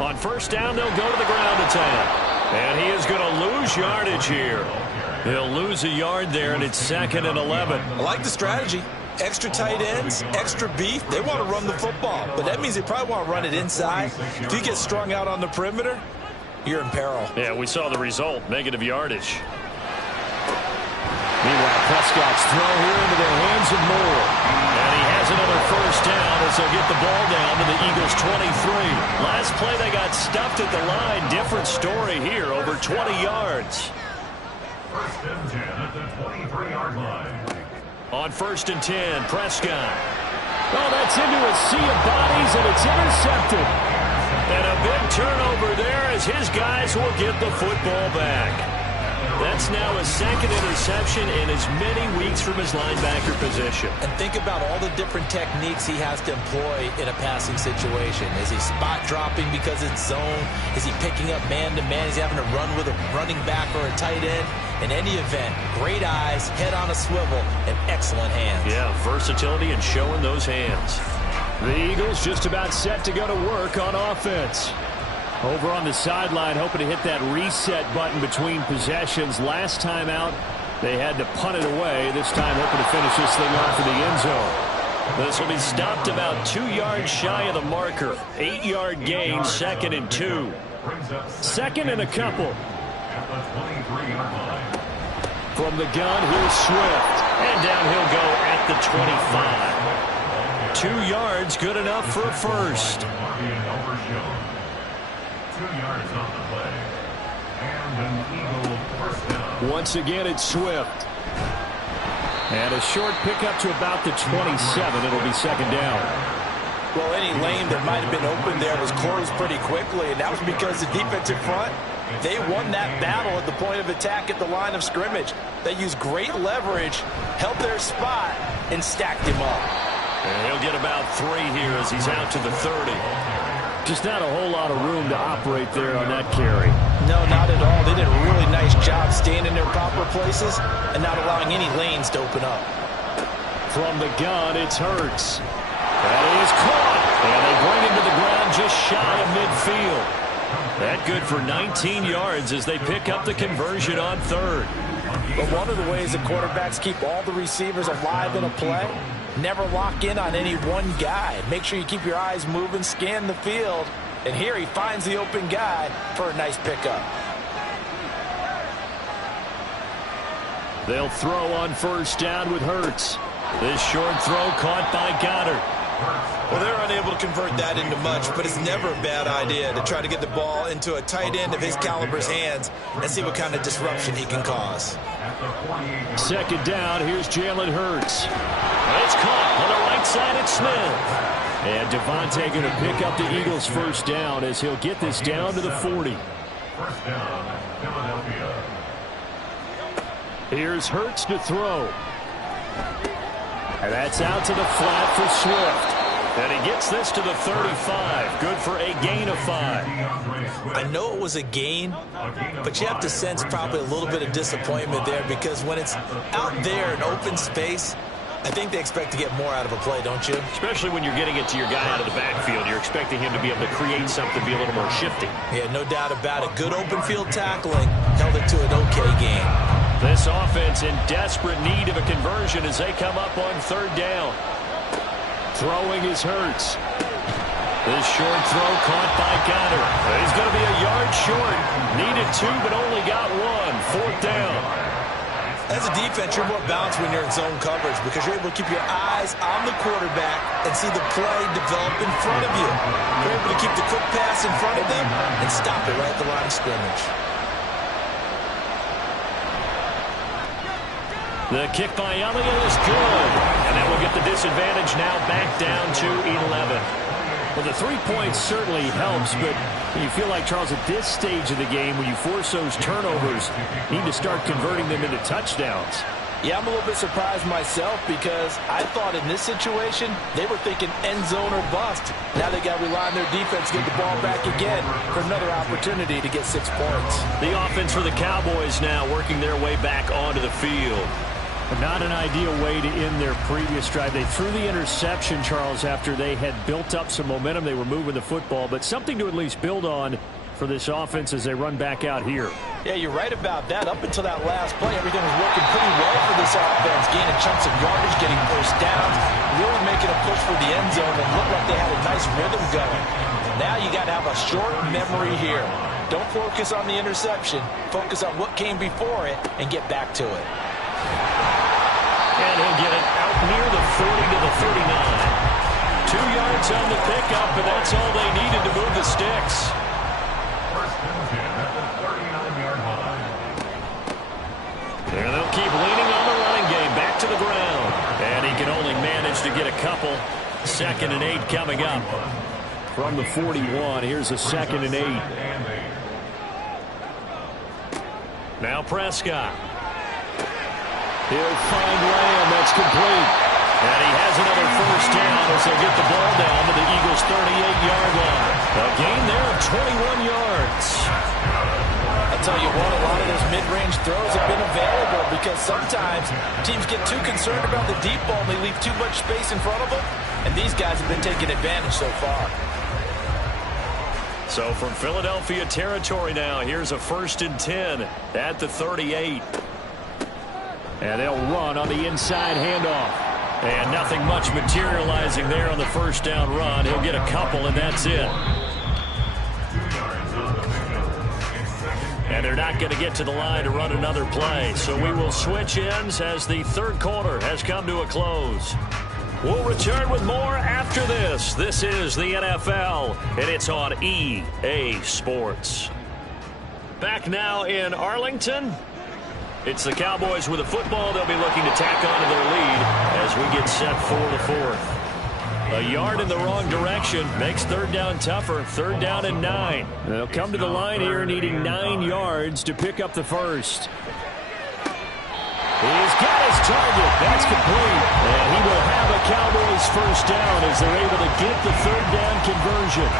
On 1st down, they'll go to the ground attack. And he is going to lose yardage here. He'll lose a yard there, and it's 2nd and 11. I like the strategy. Extra tight ends, extra beef. They want to run the football, but that means they probably want to run it inside. If you get strung out on the perimeter, you're in peril. Yeah, we saw the result, negative yardage. Meanwhile, Prescott's throw here into the hands of Moore. And he has another 1st down as they'll get the ball down to the Eagles' 23. Last play, they got stuffed at the line. Different story here, over 20 yards. 1st and 10 at the 23-yard line. On 1st and 10, Prescott. Oh, that's into a sea of bodies, and it's intercepted. And a big turnover there as his guys will get the football back. That's now his 2nd interception in as many weeks from his linebacker position. And think about all the different techniques he has to employ in a passing situation. Is he spot dropping because it's zone? Is he picking up man-to-man? Is he having to run with a running back or a tight end? In any event, great eyes, head on a swivel, and excellent hands. Yeah, versatility and showing those hands. The Eagles just about set to go to work on offense. Over on the sideline, hoping to hit that reset button between possessions. Last time out, they had to punt it away. This time, hoping to finish this thing off in the end zone. This will be stopped about 2 yards shy of the marker. 8-yard gain, 2nd and 2. 2nd and a couple. At the 23-yard line. From the gun, here's Swift. And down he'll go at the 25. 2 yards, good enough for a 1st. 2 yards on the play. And an Eagle 1st down. Once again, it's Swift. And a short pickup to about the 27. It'll be 2nd down. Well, any lane that might have been open there was closed pretty quickly, and that was because the defensive front, they won that battle at the point of attack at the line of scrimmage. They used great leverage, held their spot, and stacked him up. And he'll get about 3 here as he's out to the 30. Just not a whole lot of room to operate there on that carry. No, not at all. They did a really nice job staying in their proper places and not allowing any lanes to open up. From the gun, it's Hurts. That is caught. And they bring him to the ground just shy of midfield. That good for 19 yards as they pick up the conversion on third. But one of the ways that quarterbacks keep all the receivers alive in a play, never lock in on any one guy. Make sure you keep your eyes moving, scan the field. And here he finds the open guy for a nice pickup. They'll throw on first down with Hurts. This short throw caught by Goddard. Well, they're unable to convert that into much, but it's never a bad idea to try to get the ball into a tight end of his caliber's hands and see what kind of disruption he can cause. Second down, here's Jalen Hurts. It's caught on the right side at Smith. And Devontae going to pick up the Eagles' first down as he'll get this down to the 40. First down, Philadelphia. Here's Hurts to throw. And that's out to the flat for Swift. And he gets this to the 35. Good for a gain of 5. I know it was a gain, but you have to sense probably a little bit of disappointment there because when it's out there in open space, I think they expect to get more out of a play, don't you? Especially when you're getting it to your guy out of the backfield. You're expecting him to be able to create something, be a little more shifty. Yeah, no doubt about it. Good open field tackling held it to an okay game. This offense in desperate need of a conversion as they come up on third down. Throwing is Hurts. This short throw caught by Goddard. He's going to be a yard short. Needed 2, but only got 1. Fourth down. As a defense, you're more balanced when you're in zone coverage because you're able to keep your eyes on the quarterback and see the play develop in front of you. You're able to keep the quick pass in front of them and stop it right at the line of scrimmage. The kick by Elliott is good. And that will get the disadvantage now back down to 11. Well, the 3 points certainly helps, but you feel like, Charles, at this stage of the game, when you force those turnovers, you need to start converting them into touchdowns. Yeah, I'm a little bit surprised myself because I thought in this situation, they were thinking end zone or bust. Now they got to rely on their defense to get the ball back again for another opportunity to get 6 points. The offense for the Cowboys now working their way back onto the field. Not an ideal way to end their previous drive. They threw the interception, Charles, after they had built up some momentum. They were moving the football, but something to at least build on for this offense as they run back out here. Yeah, you're right about that. Up until that last play, everything was working pretty well for this offense, gaining chunks of yardage, getting first downs, really making a push for the end zone, and looked like they had a nice rhythm going. Now you got to have a short memory here. Don't focus on the interception. Focus on what came before it and get back to it. And he'll get it out near the 40 to the 39. 2 yards on the pickup, and that's all they needed to move the sticks. First and 10 at the 39-yard line. And they'll keep leaning on the running game back to the ground. And he can only manage to get a couple. 2nd and 8 coming up. From the 41, here's a 2nd and 8. Now Prescott. He'll find Lamb. That's complete. And he has another first down as they'll get the ball down to the Eagles' 38-yard line. A gain there of 21 yards. I'll tell you what, a lot of those mid-range throws have been available because sometimes teams get too concerned about the deep ball and they leave too much space in front of them, and these guys have been taking advantage so far. So from Philadelphia territory now, here's a 1st and 10 at the 38. And they'll run on the inside handoff. And nothing much materializing there on the first down run. He'll get a couple, and that's it. And they're not going to get to the line to run another play. So we will switch ends as the third quarter has come to a close. We'll return with more after this. This is the NFL, and it's on EA Sports. Back now in Arlington. It's the Cowboys with the football. They'll be looking to tack on to their lead as we get set for the 4th. A yard in the wrong direction makes third down tougher. 3rd down and 9. They'll come to the line here needing 9 yards to pick up the first. He's got his target. That's complete. And he will have a Cowboys first down as they're able to get the 3rd down conversion.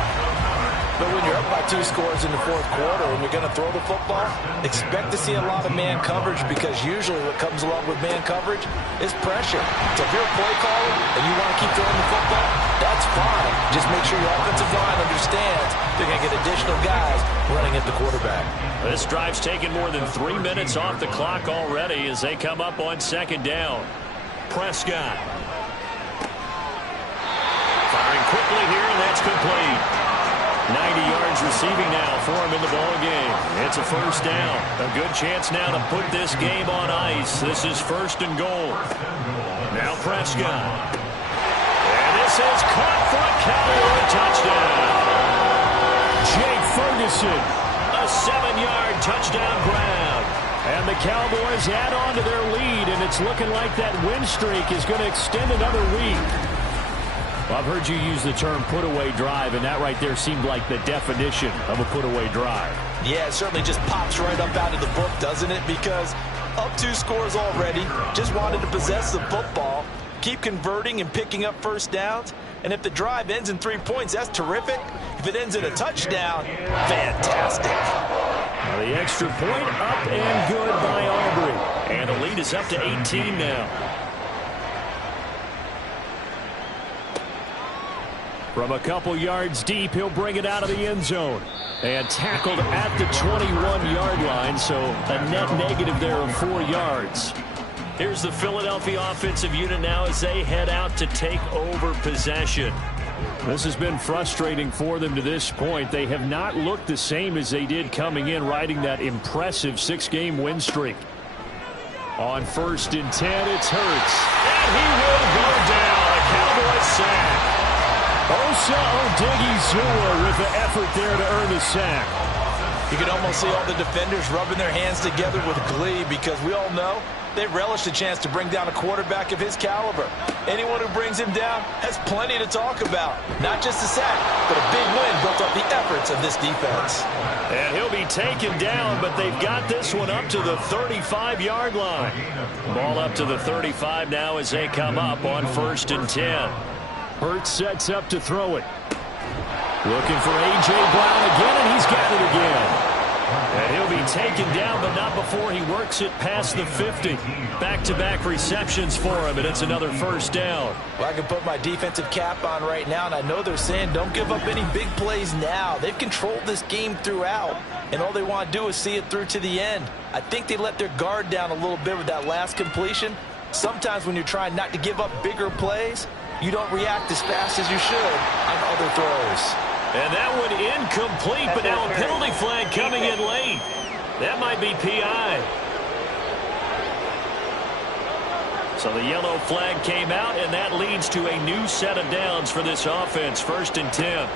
But when you're up by 2 scores in the 4th quarter and you're going to throw the football, expect to see a lot of man coverage because usually what comes along with man coverage is pressure. So if you're a play caller and you want to keep throwing the football, that's that's fine. Just make sure your offensive line understands they're going to get additional guys running at the quarterback. This drive's taken more than 3 minutes off the clock already as they come up on second down. Prescott. Firing quickly here, and that's complete. 90 yards receiving now for him in the ball game. It's a first down. A good chance now to put this game on ice. This is first and goal. Now Prescott. And this is caught for a Cowboy touchdown. Jake Ferguson. A 7-yard touchdown grab. And the Cowboys add on to their lead, and it's looking like that win streak is going to extend another week. Well, I've heard you use the term put-away drive, and that right there seemed like the definition of a put-away drive. Yeah, it certainly just pops right up out of the book, doesn't it? Because up 2 scores already, just wanted to possess the football, keep converting and picking up first downs. And if the drive ends in 3 points, that's terrific. If it ends in a touchdown, fantastic. Now the extra point up and good by Aubrey. And the lead is up to 18 now. From a couple yards deep, he'll bring it out of the end zone. And tackled at the 21-yard line, so a net negative there of 4 yards. Here's the Philadelphia offensive unit now as they head out to take over possession. This has been frustrating for them to this point. They have not looked the same as they did coming in, riding that impressive 6-game win streak. On 1st and 10, it's Hurts. And he will go down. A Cowboys sack. Osa Odighizuwa with the effort there to earn the sack. You can almost see all the defenders rubbing their hands together with glee because we all know they relish the chance to bring down a quarterback of his caliber. Anyone who brings him down has plenty to talk about. Not just a sack, but a big win built off the efforts of this defense. And he'll be taken down, but they've got this one up to the 35-yard line. Ball up to the 35 now as they come up on 1st and 10. Hurts sets up to throw it. Looking for A.J. Brown again, and he's got it again. And he'll be taken down, but not before he works it past the 50. Back-to-back receptions for him, and it's another first down. Well, I can put my defensive cap on right now, and I know they're saying don't give up any big plays now. They've controlled this game throughout, and all they want to do is see it through to the end. I think they let their guard down a little bit with that last completion. Sometimes when you're trying not to give up bigger plays, you don't react as fast as you should on other throws. And that one incomplete, but now a penalty flag coming in late. That might be PI. So the yellow flag came out, and that leads to a new set of downs for this offense. 1st and 10.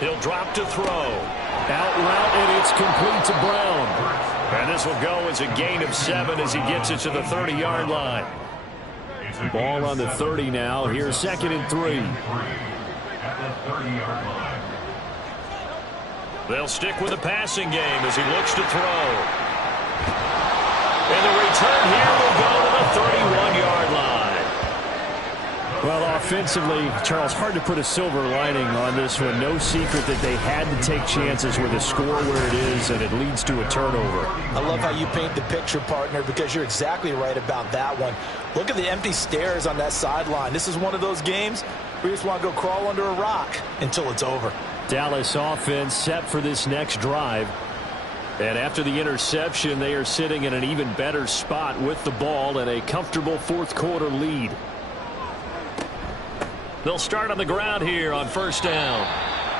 He'll drop to throw. Out route, and it's complete to Brown. And this will go as a gain of 7 as he gets it to the 30-yard line. Ball on the 30 now. Here's 2nd and 3. At the 30-yard line. They'll stick with the passing game as he looks to throw. And the return here will go to the 31-yard line. Well, offensively, Charles, hard to put a silver lining on this one. No secret that they had to take chances with a score where it is, and it leads to a turnover. I love how you paint the picture, partner, because you're exactly right about that one. Look at the empty stares on that sideline. This is one of those games where you just want to go crawl under a rock until it's over. Dallas offense set for this next drive. And after the interception, they are sitting in an even better spot with the ball and a comfortable 4th quarter lead. They'll start on the ground here on 1st down.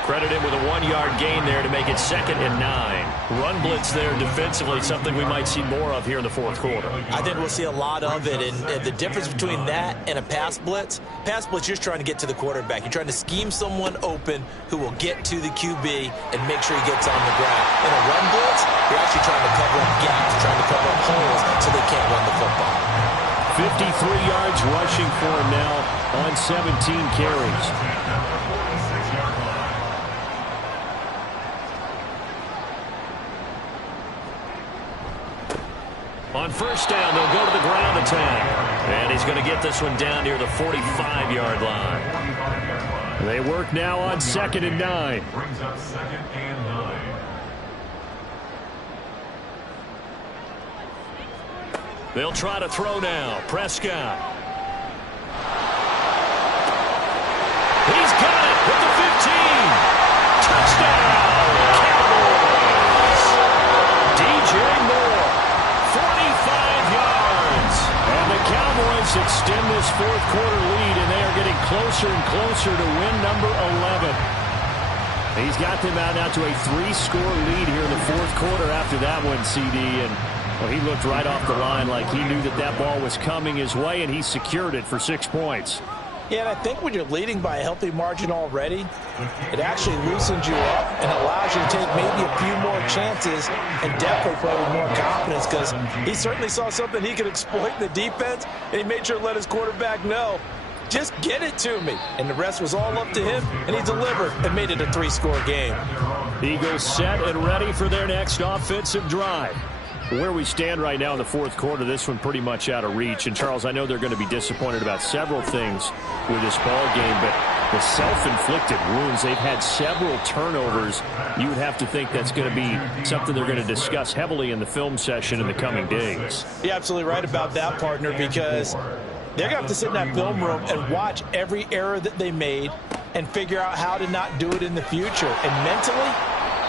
Credit him with a 1-yard gain there to make it 2nd and 9. Run blitz there defensively, something we might see more of here in the 4th quarter. I think we'll see a lot of it, and the difference between that and a pass blitz, you're just trying to get to the quarterback. You're trying to scheme someone open who will get to the QB and make sure he gets on the ground. In a run blitz, you're actually trying to cover up gaps, trying to cover up holes so they can't run the football. 53 yards rushing for him now on 17 carries. On 1st down, they'll go to the ground attack. And he's going to get this one down near the 45-yard line. They work now on 2nd and 9. Brings up 2nd and 9. They'll try to throw now. Prescott. He's got Chiefs extend this fourth quarter lead, and they are getting closer and closer to win number 11. He's got them out now to a 3-score lead here in the fourth quarter after that one, CD. And well, he looked right off the line like he knew that that ball was coming his way, and he secured it for 6 points. Yeah, and I think when you're leading by a healthy margin already, it actually loosens you up and allows you to take maybe a few more chances and definitely play with more confidence, because he certainly saw something he could exploit in the defense, and he made sure to let his quarterback know, just get it to me. And the rest was all up to him, and he delivered and made it a 3-score game. Eagles set and ready for their next offensive drive. Where we stand right now in the fourth quarter, this one pretty much out of reach. And, Charles, I know they're going to be disappointed about several things with this ball game, but the self-inflicted wounds, they've had several turnovers. You would have to think that's going to be something they're going to discuss heavily in the film session in the coming days. You're absolutely right about that, partner, because they're going to have to sit in that film room and watch every error that they made and figure out how to not do it in the future. And mentally,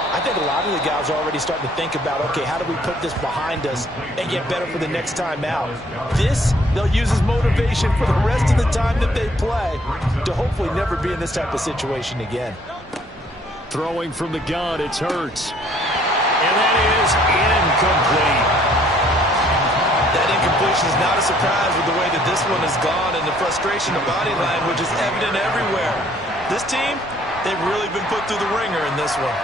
I think a lot of the guys are already starting to think about, okay, how do we put this behind us and get better for the next time out? This, they'll use as motivation for the rest of the time that they play to hopefully never be in this type of situation again. Throwing from the gun, it's Hurts. And that is incomplete. That incompletion is not a surprise with the way that this one has gone, and the frustration, the body language is evident everywhere. This team, they've really been put through the ringer in this one.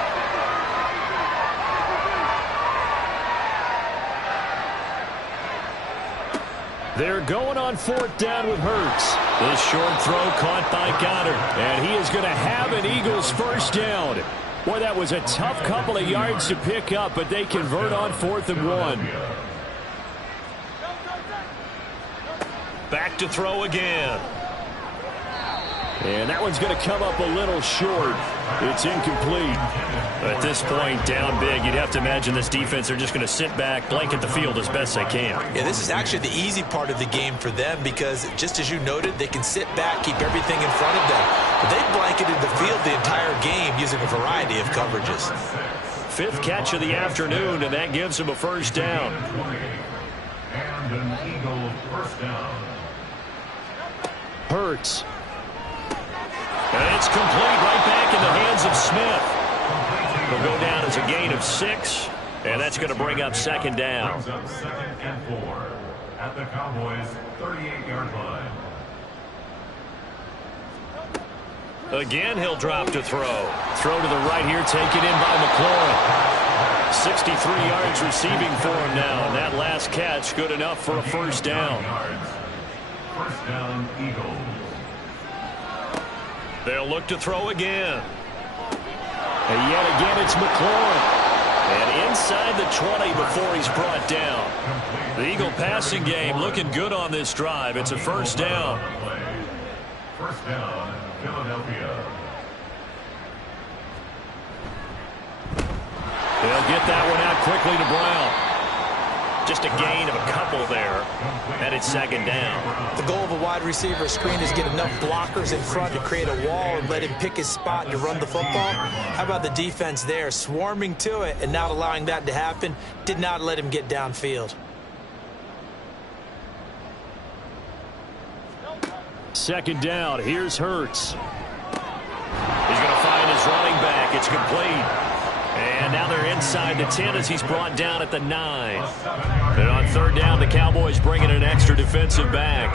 They're going on fourth down with Hurts. This short throw caught by Goddard, and he is going to have an Eagles first down. Boy, that was a tough couple of yards to pick up, but they convert on 4th and 1. Back to throw again. And that one's going to come up a little short. It's incomplete. At this point, down big, you'd have to imagine this defense are just going to sit back, blanket the field as best they can. Yeah, this is actually the easy part of the game for them, because just as you noted, they can sit back, keep everything in front of them. But they've blanketed the field the entire game using a variety of coverages. 5th catch of the afternoon, and that gives them a first down. And an Eagle first down. Hurts. And it's complete, right back in the hands of Smith. Will go down as a gain of 6, and that's going to bring up 2nd down. Brings up 2nd and 4 at the Cowboys' 38-yard line. Again, he'll drop to throw. Throw to the right here, taken in by McLaurin. 63 yards receiving for him now, and that last catch good enough for a first down. First down, Eagles. They'll look to throw again. And yet again, it's McLaurin. And inside the 20 before he's brought down. The Eagle passing game looking good on this drive. It's a first down. First down, Philadelphia. They'll get that one out quickly to Brown. Just a gain of a couple there. And it's 2nd down. The goal of a wide receiver screen is get enough blockers in front to create a wall and let him pick his spot to run the football. How about the defense there, swarming to it and not allowing that to happen? Did not let him get downfield. 2nd down. Here's Hurts. He's going to find his running back. It's complete. And now they're inside the 10 as he's brought down at the 9. And on 3rd down, the Cowboys bring in an extra defensive back.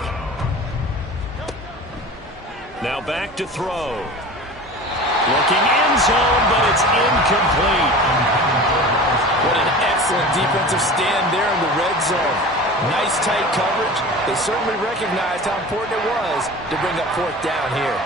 Now back to throw. Looking end zone, but it's incomplete. What an excellent defensive stand there in the red zone. Nice tight coverage. They certainly recognized how important it was to bring up 4th down here.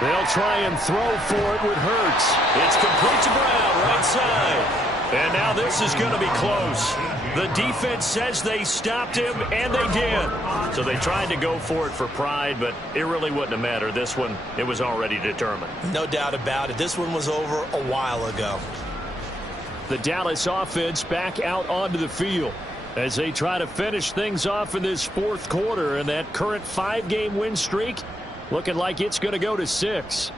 They'll try and throw for it with Hurts. It's complete to Brown, right side. And now this is going to be close. The defense says they stopped him, and they did. So they tried to go for it for pride, but it really wouldn't have mattered. This one, it was already determined. No doubt about it. This one was over a while ago. The Dallas offense back out onto the field as they try to finish things off in this fourth quarter, and that current 5-game win streak looking like it's going to go to 6.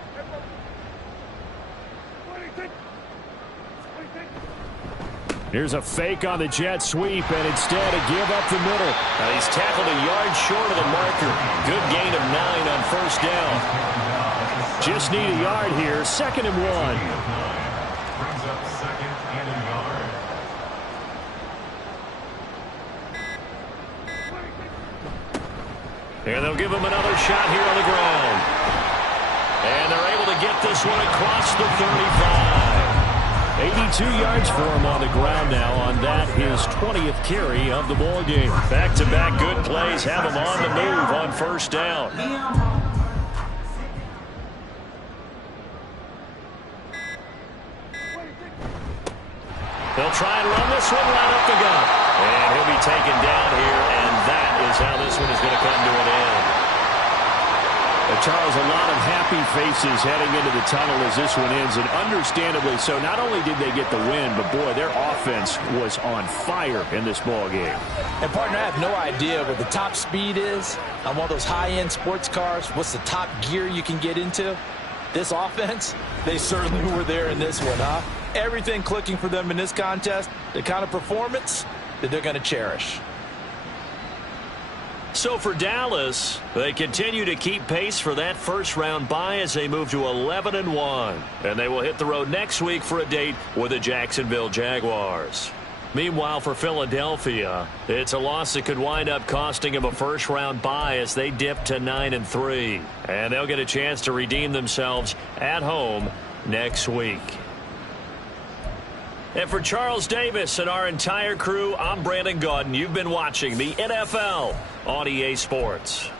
Here's a fake on the jet sweep, and instead a give up the middle. Now he's tackled a yard short of the marker. Good gain of 9 on first down. Just need a yard here. 2nd and 1. Brings up 2nd and a yard. And they'll give him another shot here on the ground. And they're able to get this one across the 35. 82 yards for him on the ground now on that, his 20th carry of the ball game. Back-to-back good plays have him on the move on first down. They'll try and run this one right up the gut. And he'll be taken down here, and that is how this one is going to come to an end. Charles, a lot of happy faces heading into the tunnel as this one ends, and understandably so. Not only did they get the win, but boy, their offense was on fire in this ball game. And partner, I have no idea what the top speed is on one of those high-end sports cars. What's the top gear you can get into? This offense, they certainly were there in this one, huh? Everything clicking for them in this contest, the kind of performance that they're going to cherish. So for Dallas, they continue to keep pace for that first-round bye as they move to 11-1. And they will hit the road next week for a date with the Jacksonville Jaguars. Meanwhile, for Philadelphia, it's a loss that could wind up costing them a first-round bye as they dip to 9-3. And they'll get a chance to redeem themselves at home next week. And for Charles Davis and our entire crew, I'm Brandon Gaudin. You've been watching the NFL on EA Sports.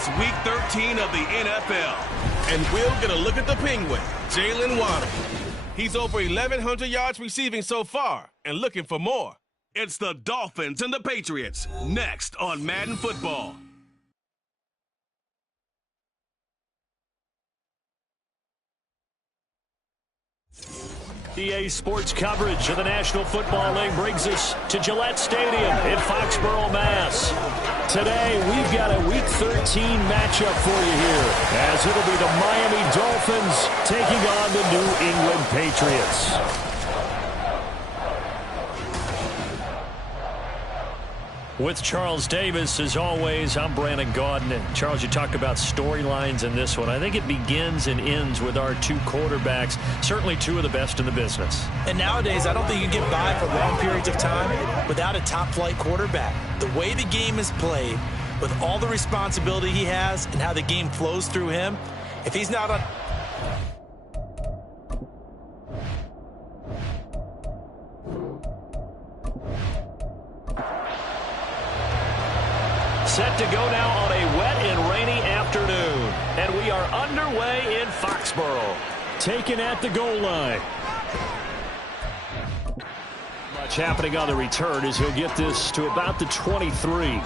It's Week 13 of the NFL, and we'll get a look at the Penguin, Jalen Waddle. He's over 1,100 yards receiving so far and looking for more. It's the Dolphins and the Patriots, next on Madden Football. EA Sports coverage of the National Football League brings us to Gillette Stadium in Foxborough, Mass. Today, we've got a Week 13 matchup for you here, as it'll be the Miami Dolphins taking on the New England Patriots. With Charles Davis, as always, I'm Brandon Gaudin. And Charles, you talk about storylines in this one. I think it begins and ends with our two quarterbacks, certainly two of the best in the business. And nowadays, I don't think you can get by for long periods of time without a top-flight quarterback. The way the game is played, with all the responsibility he has and how the game flows through him, if he's not on... Set to go now on a wet and rainy afternoon. And we are underway in Foxborough. Taken at the goal line. Much happening on the return as he'll get this to about the 23.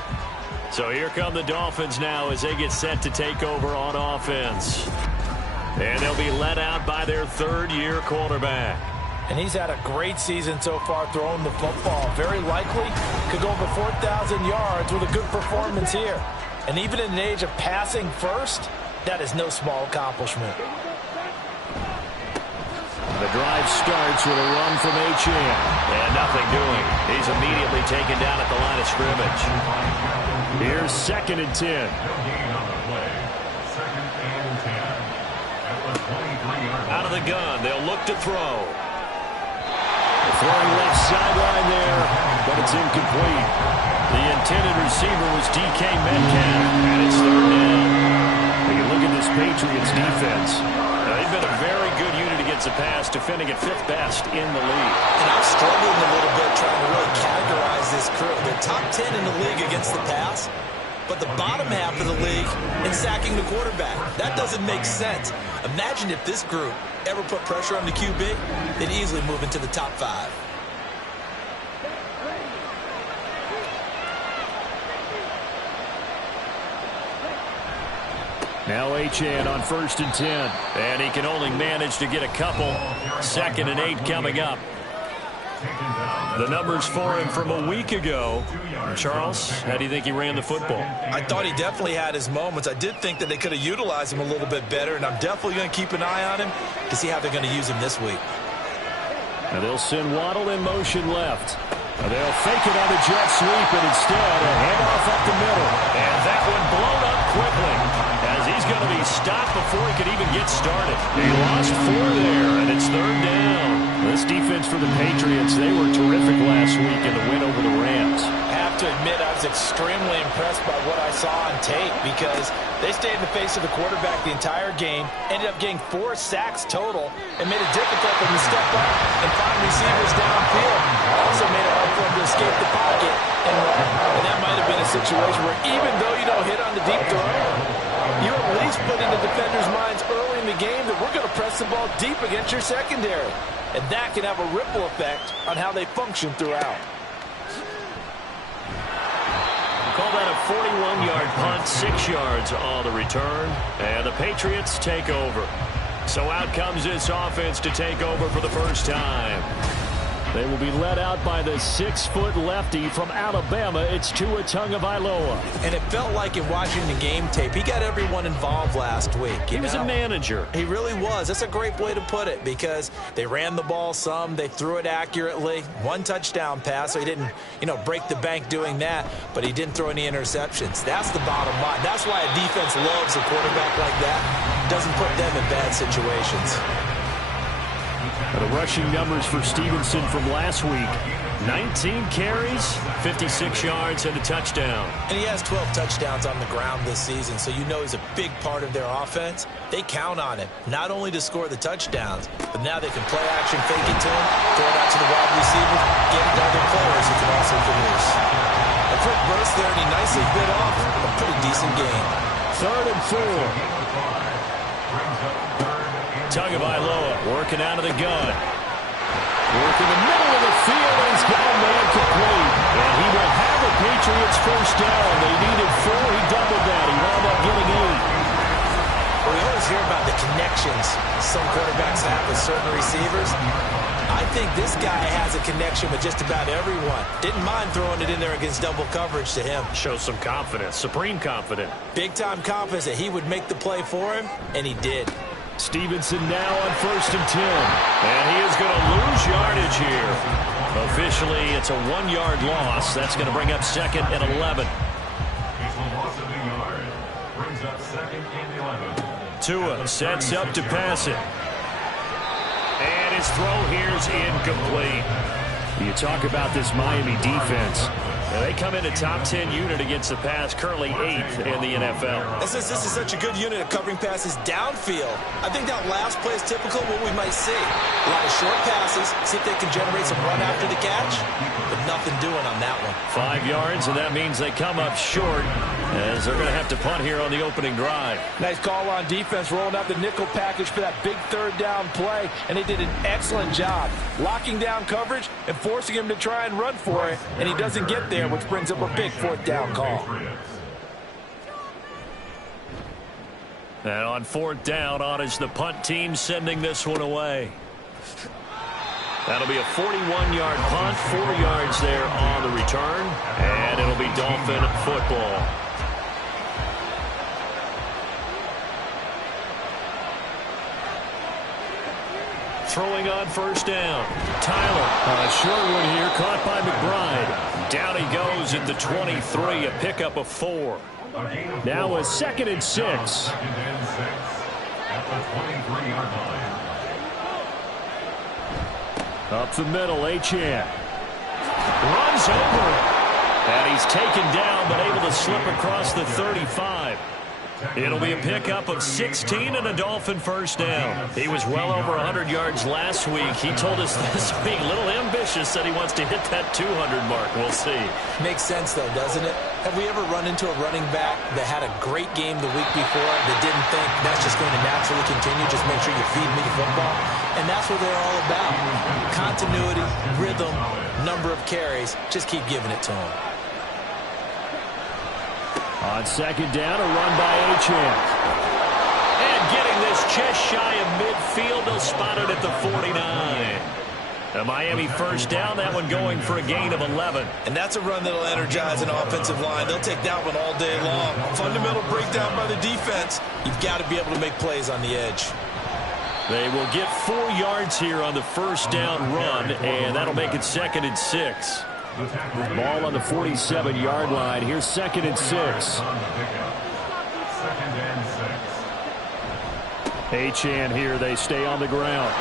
So here come the Dolphins now as they get set to take over on offense. And they'll be led out by their third-year quarterback. And he's had a great season so far throwing the football. Very likely could go over 4,000 yards with a good performance here. And even in an age of passing first, that is no small accomplishment. The drive starts with a run from H.N. And nothing doing. He's immediately taken down at the line of scrimmage. Here's 2nd and 10. Out of the gun, they'll look to throw. Throwing left sideline there, but it's incomplete. The intended receiver was D.K. Metcalf, and it's 3rd down. When you look at this Patriots defense, They've been a very good unit against the pass, defending at 5th best in the league. And I'm struggling a little bit trying to really categorize this crew. They're top 10 in the league against the pass, but the bottom half of the league in sacking the quarterback. That doesn't make sense. Imagine if this group ever put pressure on the QB, they'd easily move into the top 5. now H.N. on 1st and 10. And he can only manage to get a couple. 2nd and 8 coming up. The numbers for him from a week ago. Charles, how do you think he ran the football? I thought he definitely had his moments. I did think that they could have utilized him a little bit better, and I'm definitely going to keep an eye on him to see how they're going to use him this week. And they'll send Waddle in motion left. And they'll fake it on a jet sweep, and instead a handoff up the middle. And that one blown up quickly, as he's going to be stopped before he could even get started. He lost 4 there, and it's 3rd down. This defense for the Patriots, they were terrific last week in the win over the Rams. I have to admit, I was extremely impressed by what I saw on tape because they stayed in the face of the quarterback the entire game, ended up getting 4 sacks total, and made it difficult for him to step up and find receivers downfield. Also made it hard for him to escape the pocket and run. And that might have been a situation where even though you don't hit on the deep throw, you at least put into defenders' minds early in the game that we're going to press the ball deep against your secondary. And that can have a ripple effect on how they function throughout. Call that a 41-yard punt, 6 yards on the return, and the Patriots take over. So out comes this offense to take over for the first time. They will be led out by the 6-foot lefty from Alabama. It's Tua Tagovailoa. And it felt like in watching the game tape, he got everyone involved last week. He was a manager. He really was. That's a great way to put it because they ran the ball some. They threw it accurately. 1 touchdown pass, so he didn't, break the bank doing that, but he didn't throw any interceptions. That's the bottom line. That's why a defense loves a quarterback like that. Doesn't put them in bad situations. The rushing numbers for Stevenson from last week. 19 carries, 56 yards, and a touchdown. And he has 12 touchdowns on the ground this season, so you know he's a big part of their offense. They count on him, not only to score the touchdowns, but now they can play action, fake it to him, throw it out to the wide receivers, get it to other players who can also produce. A quick burst there, and he nicely bit off a pretty decent game. 3rd and 4. Tagovailoa working out of the gun. Working the middle of the field, and he's got a man complete. And he will have the Patriots first down. They needed 4. He doubled that. He wound up getting 8. We always hear about the connections some quarterbacks have with certain receivers. I think this guy has a connection with just about everyone. Didn't mind throwing it in there against double coverage to him. Shows some confidence, supreme confidence. Big-time confidence that he would make the play for him, and he did. Stevenson now on 1st and 10. And he is going to lose yardage here. Officially, it's a 1-yard loss. That's going to bring up 2nd and 11. It's a loss of a yard. Brings up 2nd and 11. Tua sets up to pass it. And his throw here's incomplete. You talk about this Miami defense. They come in a top 10 unit against the pass, currently 8th in the NFL. And since this is such a good unit of covering passes downfield, I think that last play is typical of what we might see. A lot of short passes, see if they can generate some run after the catch, but nothing doing on that one. 5 yards, and that means they come up short, as they're going to have to punt here on the opening drive. Nice call on defense, rolling out the nickel package for that big 3rd down play, and they did an excellent job locking down coverage and forcing him to try and run for it, and he doesn't get there, which brings up a big 4th down call. And on 4th down, on is the punt team sending this one away. That'll be a 41-yard punt, 4 yards there on the return, and it'll be Dolphin football. Throwing on 1st down. Tyler. A short one here, caught by McBride. Down he goes at the 23, a pickup of 4. Now a 2nd and 6. At the 23-yard line. Up the middle, Achane. Runs over. And he's taken down, but able to slip across the 35. It'll be a pickup of 16 and a Dolphin first down. He was well over 100 yards last week. He told us this week, a little ambitious, that he wants to hit that 200 mark. We'll see. Makes sense, though, doesn't it? Have we ever run into a running back that had a great game the week before that didn't think that's just going to naturally continue? Just make sure you feed me the football. And that's what they're all about. Continuity, rhythm, number of carries. Just keep giving it to them. On 2nd down, a run by Achane. And getting this just shy of midfield, they'll spot it at the 49. A Miami first down, that one going for a gain of 11. And that's a run that'll energize an offensive line. They'll take that one all day long. Fundamental breakdown by the defense. You've got to be able to make plays on the edge. They will get 4 yards here on the first down run, and that'll make it 2nd and 6. Ball on the 47-yard line. Here's 2nd and 6. 2nd and 6. Achane here. They stay on the ground.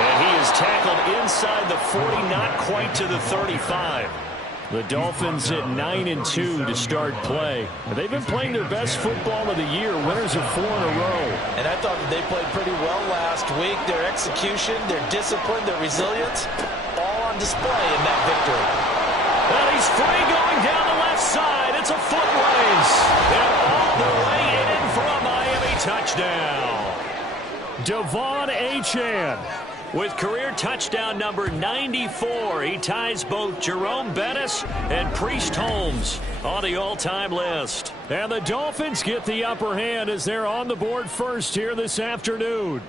And he is tackled inside the 40, not quite to the 35. The Dolphins at 9-2 to start play. They've been playing their best football of the year. Winners of 4 in a row. And I thought that they played pretty well last week. Their execution, their discipline, their resilience, all on display in that victory. Well, he's free going down the left side. It's a foot race. They're all the way in for a Miami touchdown. Devon Achane with career touchdown number 94. He ties both Jerome Bettis and Priest Holmes on the all-time list. And the Dolphins get the upper hand as they're on the board first here this afternoon.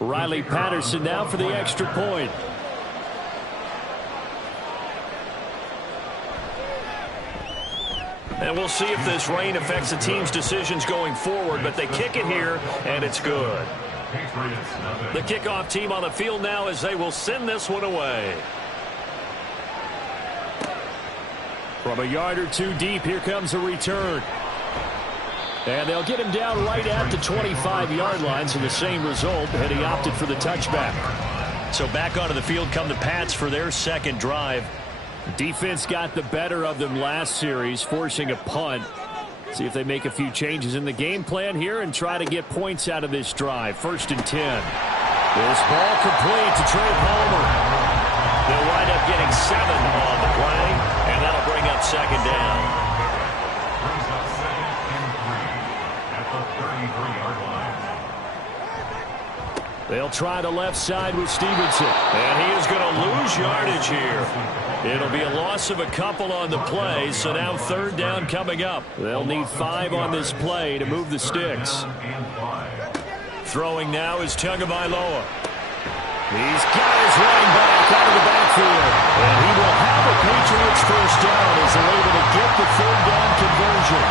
Riley Patterson now for the extra point. And we'll see if this rain affects the team's decisions going forward, but they kick it here, and it's good. The kickoff team on the field now as they will send this one away. From a yard or two deep, here comes a return. And they'll get him down right at the 25-yard line, so the same result, and he opted for the touchback. So back onto the field come the Pats for their second drive. Defense got the better of them last series, forcing a punt. See if they make a few changes in the game plan here and try to get points out of this drive. 1st and 10. This ball complete to Trey Palmer. They'll wind up getting 7 on the play, and that'll bring up second down. Brings up second and 3 at the 33-yard line. They'll try the left side with Stevenson. And he is going to lose yardage here. It'll be a loss of a couple on the play, so now third down coming up. They'll need 5 on this play to move the sticks. Throwing now is Tagovailoa. He's got his running back out of the backfield. And he will have a Patriots first down as they're able to get the third down conversion.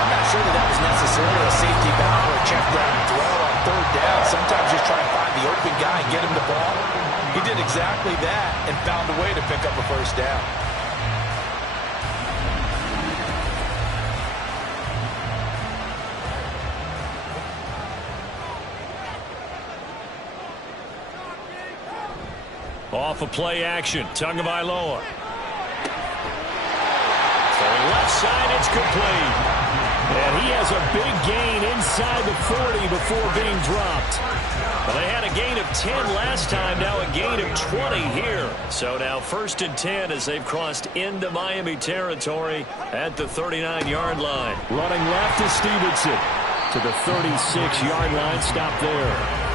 I'm not sure that was necessarily a safety valve or a check down throw on third down. Sometimes just try and find the open guy and get him the ball. He did exactly that and found a way to pick up a first down. Off of play action, Tagovailoa. Throwing left side, it's complete. And he has a big gain inside the 40 before being dropped. Well, they had a gain of 10 last time, now a gain of 20 here. So now first and 10 as they've crossed into Miami territory at the 39-yard line. Running left is Stevenson to the 36-yard line. Stop there.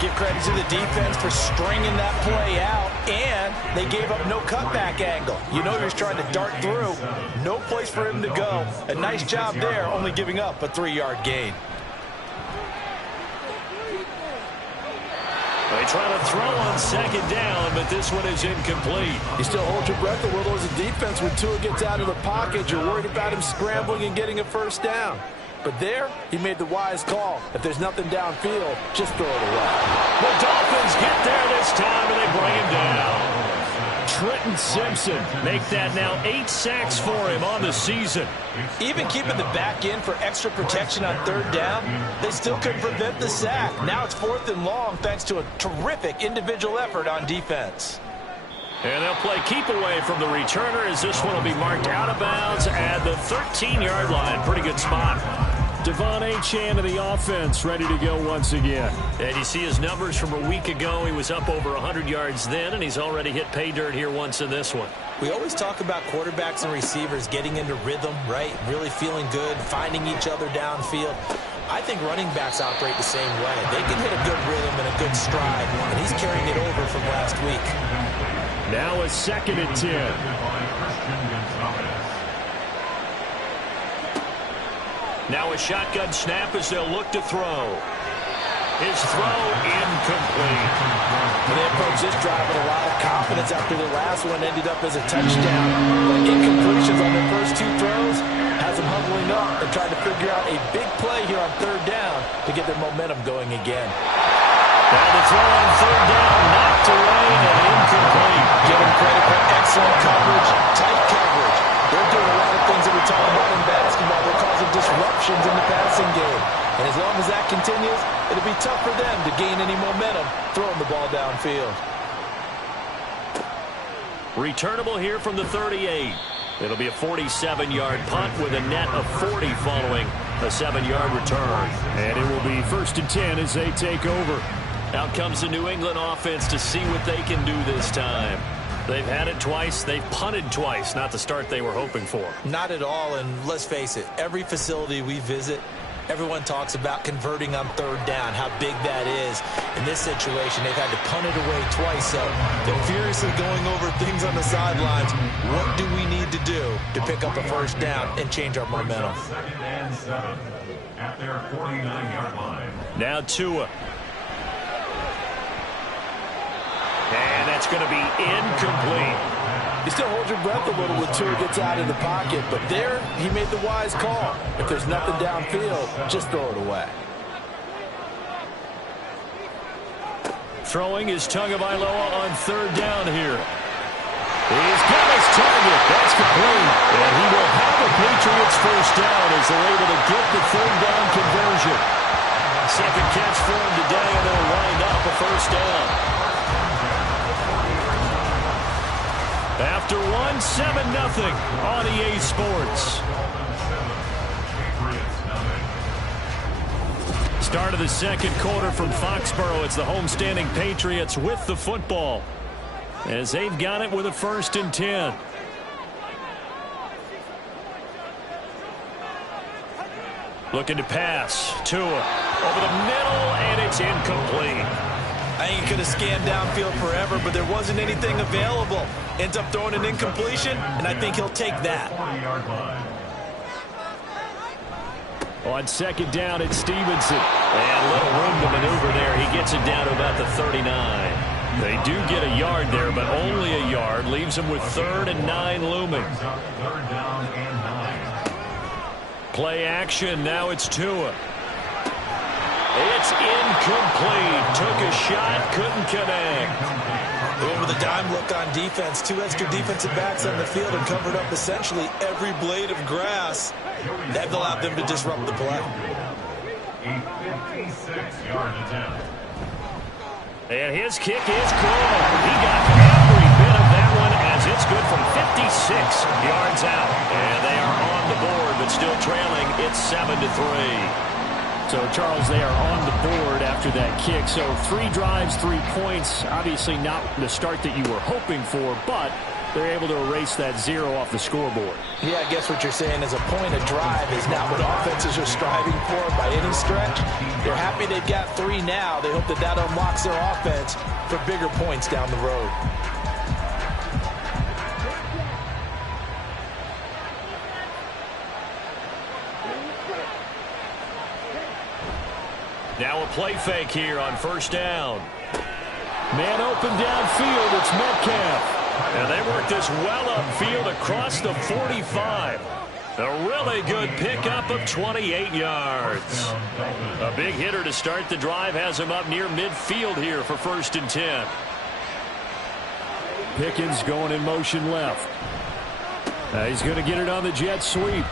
Give credit to the defense for stringing that play out, and they gave up no cutback angle. You know he was trying to dart through. No place for him to go. A nice job there, only giving up a 3-yard gain. They try to throw on second down, but this one is incomplete. You still hold your breath a little as a defense when Tua gets out of the pocket. You're worried about him scrambling and getting a first down. But there, he made the wise call. If there's nothing downfield, just throw it away. The Dolphins get there this time, and they bring him down. Trenton Simpson Make that now 8 sacks for him on the season. Even keeping the back in for extra protection on third down, they still couldn't prevent the sack. Now it's 4th and long thanks to a terrific individual effort on defense. And they'll play keep away from the returner as this one will be marked out of bounds at the 13-yard line. Pretty good spot. Devon Achane of the offense ready to go once again. And you see his numbers from a week ago. He was up over 100 yards then, and he's already hit pay dirt here once in this one. We always talk about quarterbacks and receivers getting into rhythm, right? Really feeling good, finding each other downfield. I think running backs operate the same way. They can hit a good rhythm and a good stride, and he's carrying it over from last week. Now a 2nd and 10. Now a shotgun snap as they'll look to throw. His throw incomplete. They approach this drive with a lot of confidence after the last one ended up as a touchdown. But incompletions on their first 2 throws has them huddling up and trying to figure out a big play here on third down to get their momentum going again. Now the throw on third down, knocked away and incomplete. Give them credit for excellent coverage, tight coverage. They're doing a lot of things that we talk about in basketball. They're causing disruptions in the passing game. And as long as that continues, it'll be tough for them to gain any momentum throwing the ball downfield. Returnable here from the 38. It'll be a 47-yard punt with a net of 40 following a 7-yard return. And it will be 1st and 10 as they take over. Out comes the New England offense to see what they can do this time. They've had it twice. They've punted twice. Not the start they were hoping for. Not at all, and let's face it, every facility we visit, everyone talks about converting on third down, how big that is. In this situation, they've had to punt it away twice, so they're furiously going over things on the sidelines. What do we need to do to pick up a first down and change our momentum? 2nd and 7 at their 49-yard line. Now Tua. And that's going to be incomplete. You still hold your breath a little when Tua gets out of the pocket, but there he made the wise call. If there's nothing downfield, just throw it away. Throwing is Tagovailoa on third down here. He's got his target. That's complete. And he will have the Patriots first down as they're able to get the third down conversion. Second catch for him today, and they'll wind up a first down. After 1-7-0 on EA Sports. Start of the second quarter from Foxborough. It's the homestanding Patriots with the football. as they've got it with a 1st and 10. Looking to pass. Tua over the middle, and it's incomplete. I think he could have scanned downfield forever, but there wasn't anything available. Ends up throwing an incompletion, and I think he'll take that. On 2nd down, it's Stevenson. And a little room to maneuver there. He gets it down to about the 39. They do get a yard there, but only a yard. Leaves them with 3rd and 9 looming. Play action. Now it's Tua. It's incomplete. Took a shot, couldn't connect. Going with a dime look on defense. 2 extra defensive backs on the field and covered up essentially every blade of grass. That allowed them to disrupt the play. A 56-yard attempt. And his kick is good. He got every bit of that one as it's good from 56 yards out. And they are on the board, but still trailing. It's 7-3. So, Charles, they are on the board after that kick. So 3 drives, 3 points. Obviously not the start that you were hoping for, but they're able to erase that 0 off the scoreboard. Yeah, I guess what you're saying is a point of drive is not what offenses are striving for by any stretch. They're happy they've got 3 now. They hope that that unlocks their offense for bigger points down the road. Now a play fake here on 1st down. Man open downfield, it's Metcalf. And they work this well upfield across the 45. A really good pickup of 28 yards. A big hitter to start the drive has him up near midfield here for 1st and 10. Pickens going in motion left. He's going to get it on the jet sweep.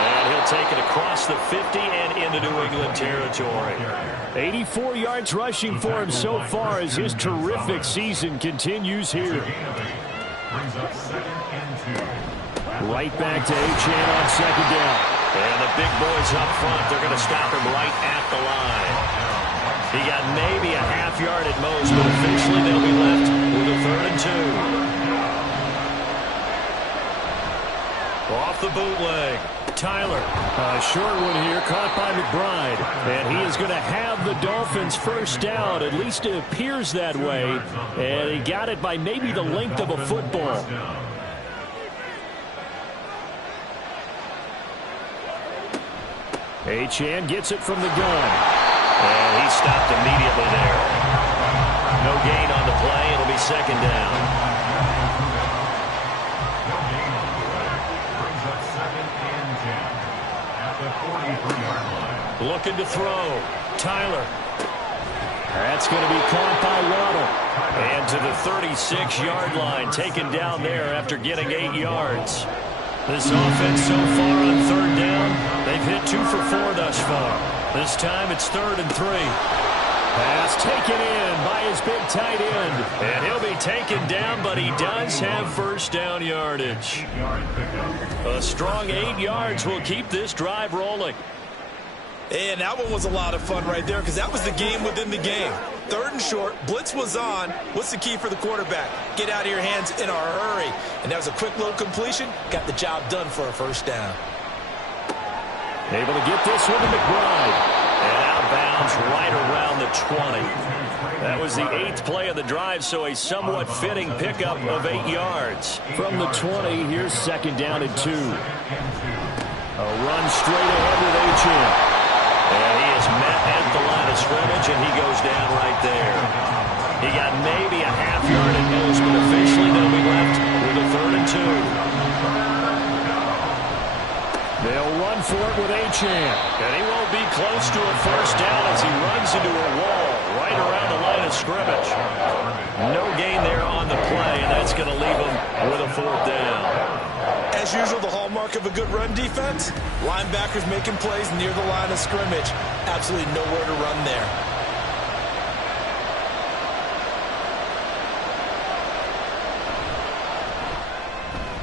And he'll take it across the 50 and into New England territory. 84 yards rushing for him so far as his terrific season continues here. Right back to Achane on 2nd down. And the big boys up front, they're going to stop him right at the line. He got maybe a half yard at most, but officially they'll be left with a 3rd and 2. Off the bootleg. Tyler, a short one here, caught by McBride. And he is going to have the Dolphins 1st down. At least it appears that way. And he got it by maybe the length of a football. Achane gets it from the gun. And he stopped immediately there. No gain on the play. It'll be 2nd down. Looking to throw. Tyler. That's going to be caught by Waddle. And to the 36-yard line, taken down there after getting 8 yards. This offense so far on 3rd down, they've hit 2 for 4 thus far. This time it's 3rd and 3. Pass taken in by his big tight end. And he'll be taken down, but he does have 1st down yardage. A strong 8 yards will keep this drive rolling. And that one was a lot of fun right there because that was the game within the game. 3rd and short, blitz was on. What's the key for the quarterback? Get out of your hands in a hurry. And that was a quick little completion. Got the job done for a 1st down. Able to get this one to McBride. And out of bounds right around the 20. That was the 8th play of the drive, so a somewhat fitting pickup of 8 yards. From the 20, here's 2nd down and 2. A run straight ahead with Achane. And he is met at the line of scrimmage, and he goes down right there. He got maybe a half yard at most, but officially they'll be left with a 3rd and 2. They'll run for it with Achane. And he won't be close to a 1st down as he runs into a wall right around the line of scrimmage. No gain there on the play, and that's going to leave him with a 4th down. As usual, the hallmark of a good run defense, linebackers making plays near the line of scrimmage. Absolutely nowhere to run there.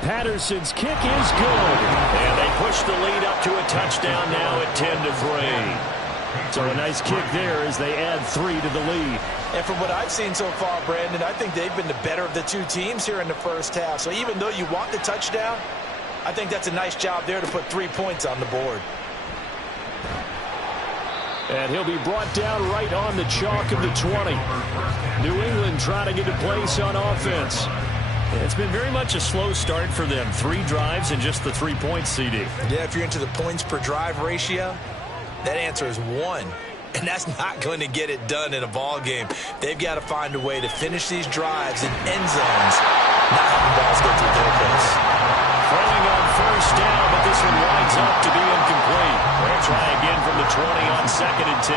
Patterson's kick is good. And they push the lead up to a touchdown now at 10-3. So a nice kick there as they add 3 to the lead. And from what I've seen so far, Brandon, I think they've been the better of the two teams here in the first half. So even though you want the touchdown, I think that's a nice job there to put 3 points on the board. And he'll be brought down right on the chalk of the 20. New England trying to get a place on offense. It's been very much a slow start for them. 3 drives and just the 3 points, CD. Yeah, if you're into the points per drive ratio, that answer is 1. And that's not going to get it done in a ball game. They've got to find a way to finish these drives in end zones, not having balls go through their posts. Throwing on first down, but this one winds up to be incomplete. They'll try again from the 20 on 2nd and 10.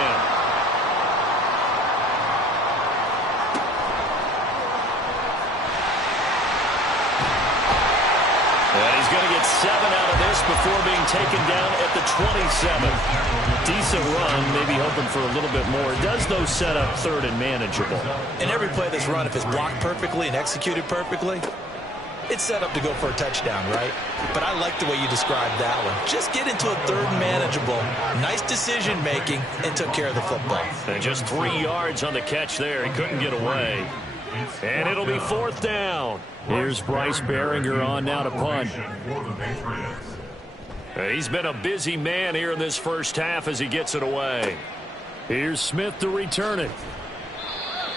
And he's going to get 7 out of this before being taken down at the 27. Decent run, maybe hoping for a little bit more. It does, though, set up 3rd and manageable. And every play that's run, if it's blocked perfectly and executed perfectly, it's set up to go for a touchdown, right? But I like the way you described that one. Just get into a 3rd and manageable, nice decision-making, and took care of the football. And just 3 yards on the catch there. He couldn't get away. And it'll be 4th down. Here's Bryce Behringer on now to punt. He's been a busy man here in this first half as he gets it away. Here's Smith to return it.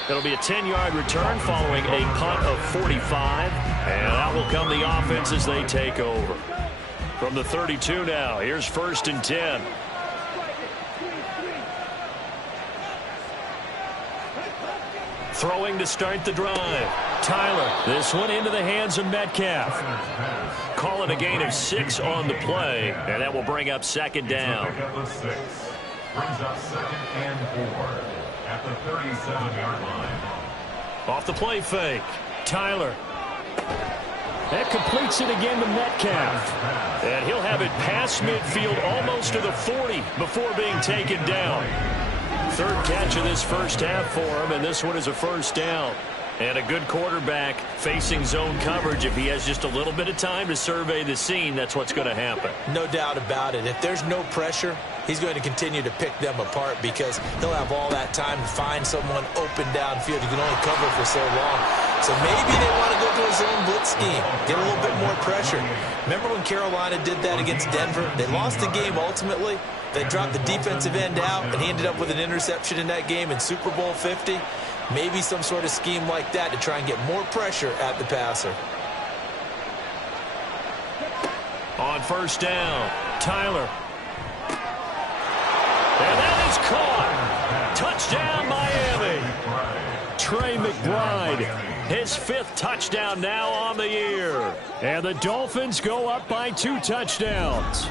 It'll be a 10-yard return following a punt of 45. And that will come the offense as they take over. From the 32 now, here's 1st and 10. Throwing to start the drive. Tyler, this one into the hands of Metcalf. Call it a gain of 6 on the play, and that will bring up 2nd down. Brings up 2nd and 4 at the 37-yard line. Off the play fake. Tyler. That completes it again to Metcalf. And he'll have it past midfield almost to the 40 before being taken down. 3rd catch of this first half for him, and this one is a 1st down. And a good quarterback facing zone coverage. If he has just a little bit of time to survey the scene, that's what's going to happen. No doubt about it. If there's no pressure, he's going to continue to pick them apart because he'll have all that time to find someone open downfield. He can only cover for so long. So maybe they want to go to a zone blitz scheme, get a little bit more pressure. Remember when Carolina did that against Denver? They lost the game ultimately. They dropped the defensive end out, and he ended up with an interception in that game in Super Bowl 50. Maybe some sort of scheme like that to try and get more pressure at the passer. On 1st down, Tyler. And that is caught. Touchdown, Miami. Trey McBride. His 5th touchdown now on the year. And the Dolphins go up by 2 touchdowns.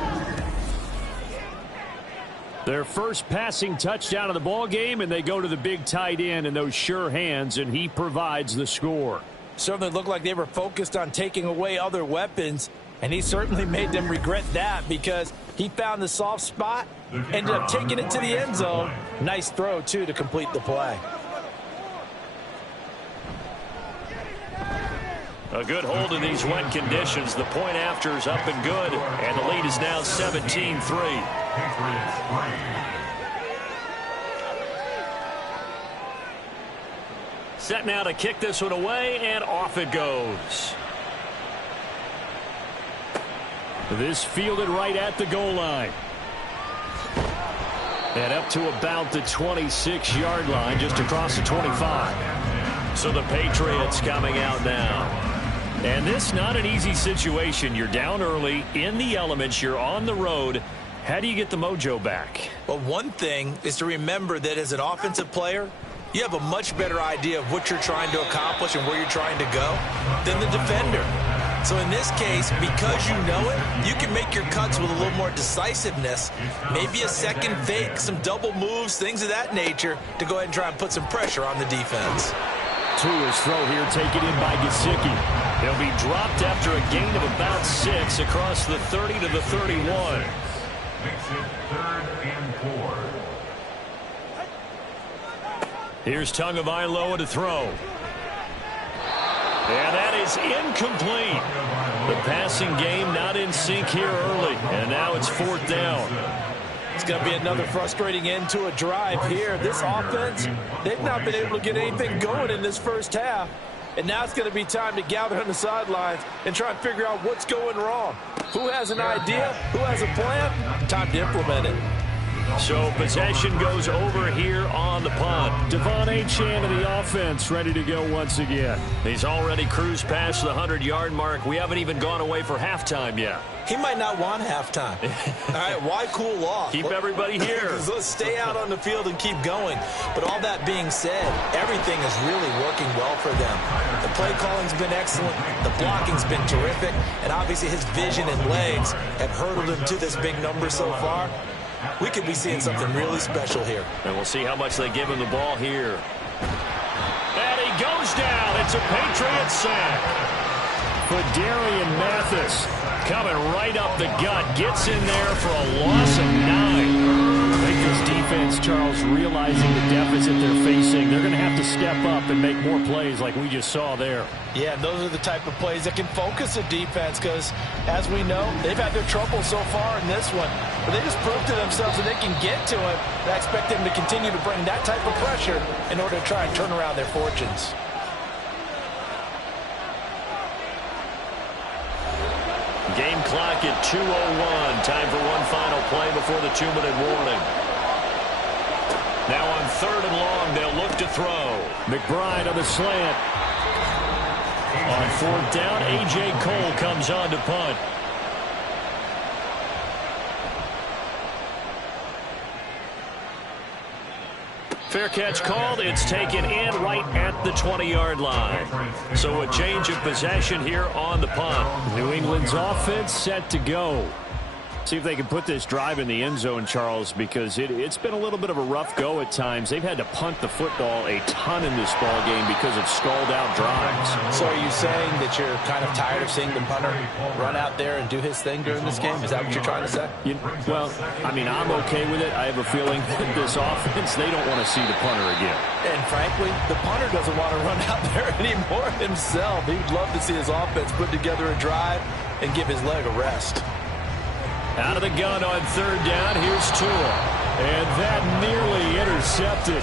Their first passing touchdown of the ball game, and they go to the big tight end in those sure hands, and he provides the score. Certainly looked like they were focused on taking away other weapons, and he certainly made them regret that because he found the soft spot, ended up taking it to the end zone. Nice throw, too, to complete the play. A good hold in these wet conditions. The point after is up and good, and the lead is now 17-3. Set now to kick this one away, and off it goes. This fielded right at the goal line. And up to about the 26-yard line, just across the 25. So the Patriots coming out now. And this not an easy situation. You're down early, in the elements, you're on the road. How do you get the mojo back? Well, one thing is to remember that as an offensive player, you have a much better idea of what you're trying to accomplish and where you're trying to go than the defender. So in this case, because you know it, you can make your cuts with a little more decisiveness, maybe a second fake, some double moves, things of that nature, to go ahead and try and put some pressure on the defense. To his throw here, taken in by Gesicki. He'll be dropped after a gain of about 6 across the 30 to the 31. Makes it 3rd and 4. Here's Tagovailoa to throw. And that is incomplete. The passing game not in sync here early. And now it's 4th down. It's going to be another frustrating end to a drive here. This offense, they've not been able to get anything going in this first half. And now it's going to be time to gather on the sidelines and try and figure out what's going wrong. Who has an idea? Who has a plan? Time to implement it. So possession goes over here on the punt. Devon Achane of the offense ready to go once again. He's already cruised past the 100-yard mark. We haven't even gone away for halftime yet. He might not want halftime. All right, why cool off? Keep everybody here. Let's stay out on the field and keep going. But all that being said, everything is really working well for them. The play calling's been excellent. The blocking's been terrific. And obviously his vision and legs have hurdled him to this big number so far. We could be seeing something really special here. And we'll see how much they give him the ball here. And he goes down. It's a Patriot sack. Darian Mathis coming right up the gut. Gets in there for a loss of 9. I think this defense, Charles, realizing the deficit they're facing, they're going to have to step up and make more plays like we just saw there. Yeah, those are the type of plays that can focus a defense because, as we know, they've had their trouble so far in this one. But they just proved to themselves that they can get to him. And I expect them to continue to bring that type of pressure in order to try and turn around their fortunes. Game clock at 2:01. Time for one final play before the 2-minute warning. Now on 3rd and long, they'll look to throw. McBride on the slant. On 4th down, A.J. Cole comes on to punt. Fair catch called. It's taken in right at the 20-yard line. So a change of possession here on the punt. New England's offense set to go. See if they can put this drive in the end zone, Charles, because it's been a little bit of a rough go at times. They've had to punt the football a ton in this ball game because of stalled-out drives. So are you saying that you're kind of tired of seeing the punter run out there and do his thing during this game? Is that what you're trying to say? Well, I mean, I'm okay with it. I have a feeling that this offense, they don't want to see the punter again. And frankly, the punter doesn't want to run out there anymore himself. He'd love to see his offense put together a drive and give his leg a rest. Out of the gun on 3rd down, here's Tua. And that nearly intercepted.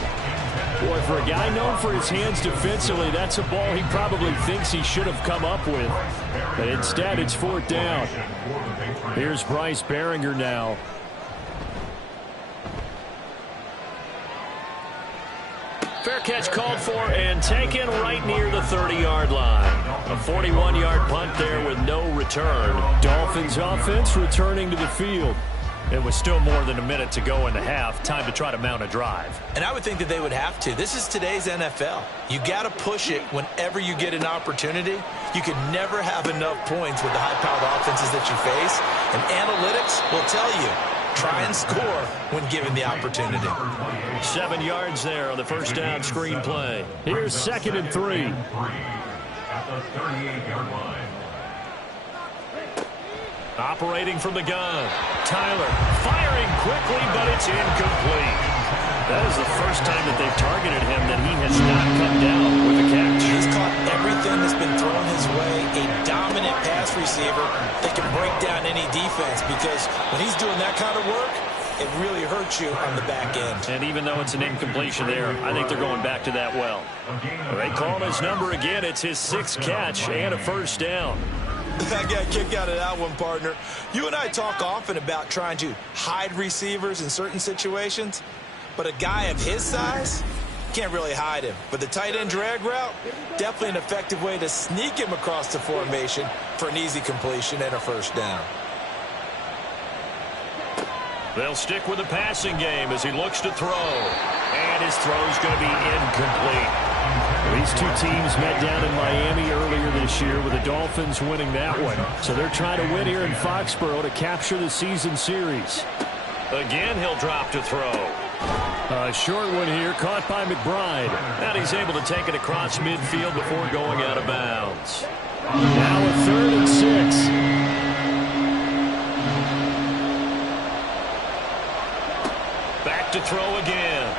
Boy, for a guy known for his hands defensively, that's a ball he probably thinks he should have come up with. But instead, it's 4th down. Here's Bryce Behringer now. Fair catch called for and taken right near the 30-yard line. A 41-yard punt there with no return. Dolphins offense returning to the field. It was still more than a minute to go in the half. Time to try to mount a drive. And I would think that they would have to. This is today's NFL. You got to push it whenever you get an opportunity. You can never have enough points with the high-powered offenses that you face. And analytics will tell you, try and score when given the opportunity. 7 yards there on the first down screen play. Here's 2nd and 3. At the 38-yard line. Operating from the gun. Tyler firing quickly, but it's incomplete. That is the first time that they've targeted him that he has not come down with a catch. He's caught everything that's been thrown his way. A dominant pass receiver that can break down any defense because when he's doing that kind of work, it really hurts you on the back end. And even though it's an incompletion there, I think they're going back to that well. They call his number again. It's his 6th catch and a first down. I got a kick out of that one, partner. You and I talk often about trying to hide receivers in certain situations, but a guy of his size can't really hide him. But the tight end drag route, definitely an effective way to sneak him across the formation for an easy completion and a first down. They'll stick with the passing game as he looks to throw. And his throw's going to be incomplete. These two teams met down in Miami earlier this year with the Dolphins winning that one. So they're trying to win here in Foxborough to capture the season series. Again, he'll drop to throw. A short one here, caught by McBride. And he's able to take it across midfield before going out of bounds. Now a 3rd and 6. Back to throw again.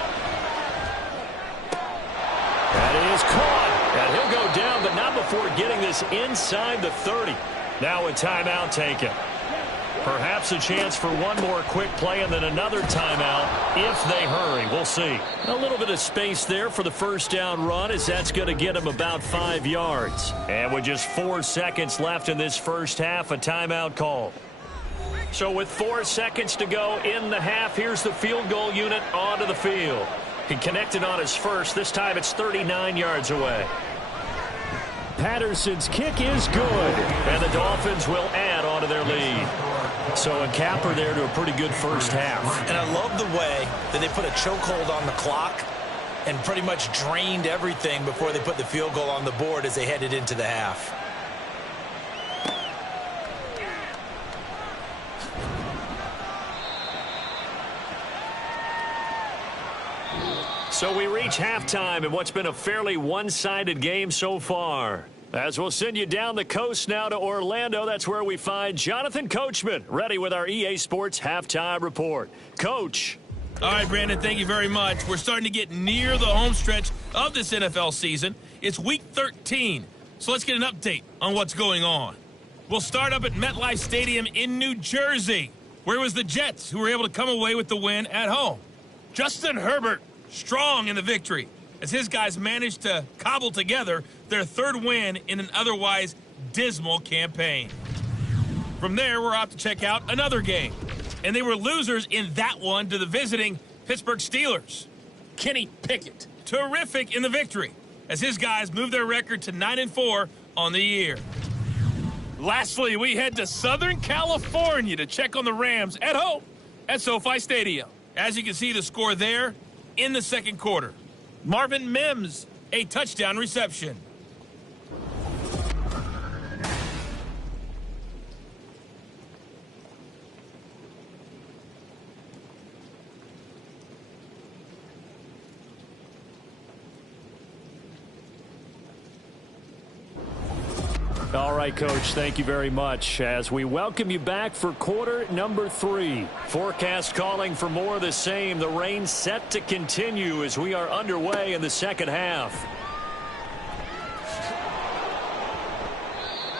That is caught. And he'll go down, but not before getting this inside the 30. Now a timeout taken. Perhaps a chance for one more quick play and then another timeout if they hurry. We'll see. A little bit of space there for the first down run, as that's going to get him about 5 yards. And with just 4 seconds left in this first half, a timeout call. So with 4 seconds to go in the half, here's the field goal unit onto the field. He connected on his first. This time it's 39 yards away. Patterson's kick is good. And the Dolphins will add on to their lead. So a capper there to a pretty good first half. And I love the way that they put a chokehold on the clock and pretty much drained everything before they put the field goal on the board as they headed into the half. So we reach halftime in what's been a fairly one-sided game so far. As we'll send you down the coast now to Orlando, that's where we find Jonathan Coachman, ready with our EA Sports Halftime Report. Coach. All right, Brandon, thank you very much. We're starting to get near the home stretch of this NFL season. It's Week 13, so let's get an update on what's going on. We'll start up at MetLife Stadium in New Jersey, where it was the Jets who were able to come away with the win at home. Justin Herbert strong in the victory as his guys managed to cobble together their third win in an otherwise dismal campaign. From there, we're off to check out another game, and they were losers in that one to the visiting Pittsburgh Steelers. Kenny Pickett, terrific in the victory as his guys moved their record to 9-4 on the year. Lastly, we head to Southern California to check on the Rams at home at SoFi Stadium. As you can see, the score there in the second quarter. Marvin Mims, a touchdown reception. All right, Coach, thank you very much as we welcome you back for quarter number 3. Forecast calling for more of the same. The rain set to continue as we are underway in the second half.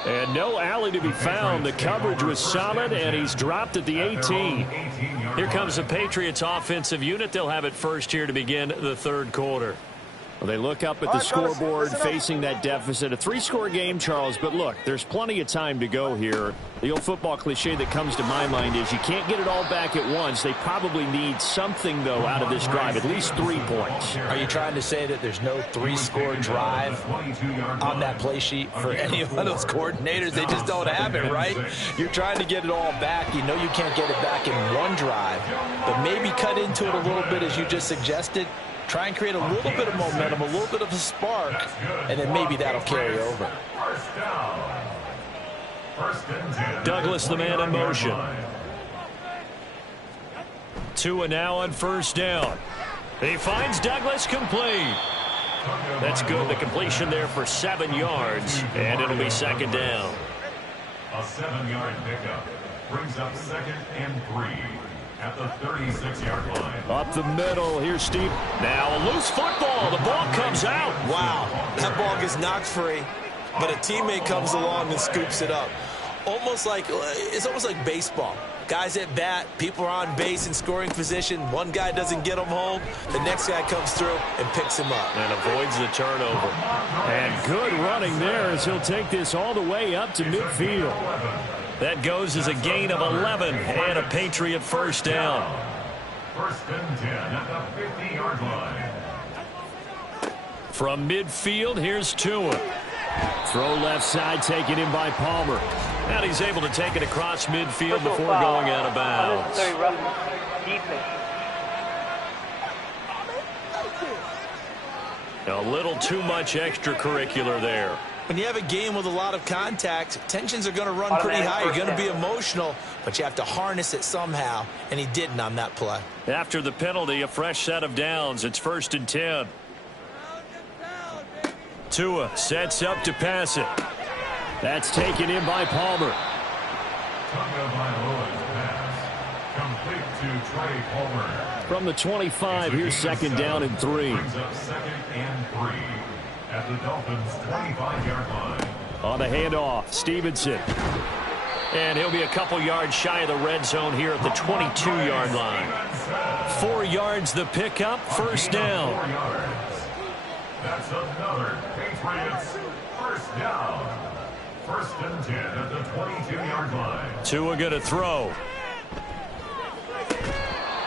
And no alley to be found. The coverage was solid, and he's dropped at the 18. Here comes the Patriots offensive unit. They'll have it first here to begin the third quarter. Well, they look up at the scoreboard facing that deficit. A 3-score game, Charles, but look, there's plenty of time to go here. The old football cliche that comes to my mind is you can't get it all back at once. They probably need something, though, out of this drive, at least 3 points. Are you trying to say that there's no 3-score drive on that play sheet for any one of those coordinators? They just don't have it, right? You're trying to get it all back. You know you can't get it back in one drive, but maybe cut into it a little bit as you just suggested. Try and create a little bit of momentum, a little bit of a spark, and then maybe that'll carry over. Douglas, the man in motion. Tua now on first down. He finds Douglas complete. That's good. The completion there for 7 yards, and it'll be second down. A 7-yard pickup brings up 2nd and 3. At the 36-yard line. Up the middle. Here's Steve. Now a loose football. The ball comes out. Wow. That ball gets knocked free, but a teammate comes along and scoops it up. It's almost like baseball. Guys at bat, people are on base in scoring position. One guy doesn't get him home. The next guy comes through and picks him up. And avoids the turnover. And good running there as he'll take this all the way up to midfield. That goes as a gain of 11 and a Patriot first down. 1st and 10 at the 50-yard line. From midfield, here's Tua. Throw left side taken in by Palmer. And he's able to take it across midfield before going out of bounds. Unnecessary roughness. Defense. A little too much extracurricular there. When you have a game with a lot of contact, tensions are going to run pretty high. You're going to be emotional, but you have to harness it somehow, and he didn't on that play. After the penalty, a fresh set of downs. It's 1st and 10. Tua sets up to pass it. That's taken in by Palmer. Complete to Trey Palmer. From the 25, here's 2nd down and 3. Brings up 2nd and 3. At the Dolphins' 25-yard line. On the handoff, Stevenson. And he'll be a couple yards shy of the red zone here at the 22-yard line. 4 yards the pickup, first down. 4 yards. That's another Patriots first down. First and 10 at the 22-yard line. Tua going to throw.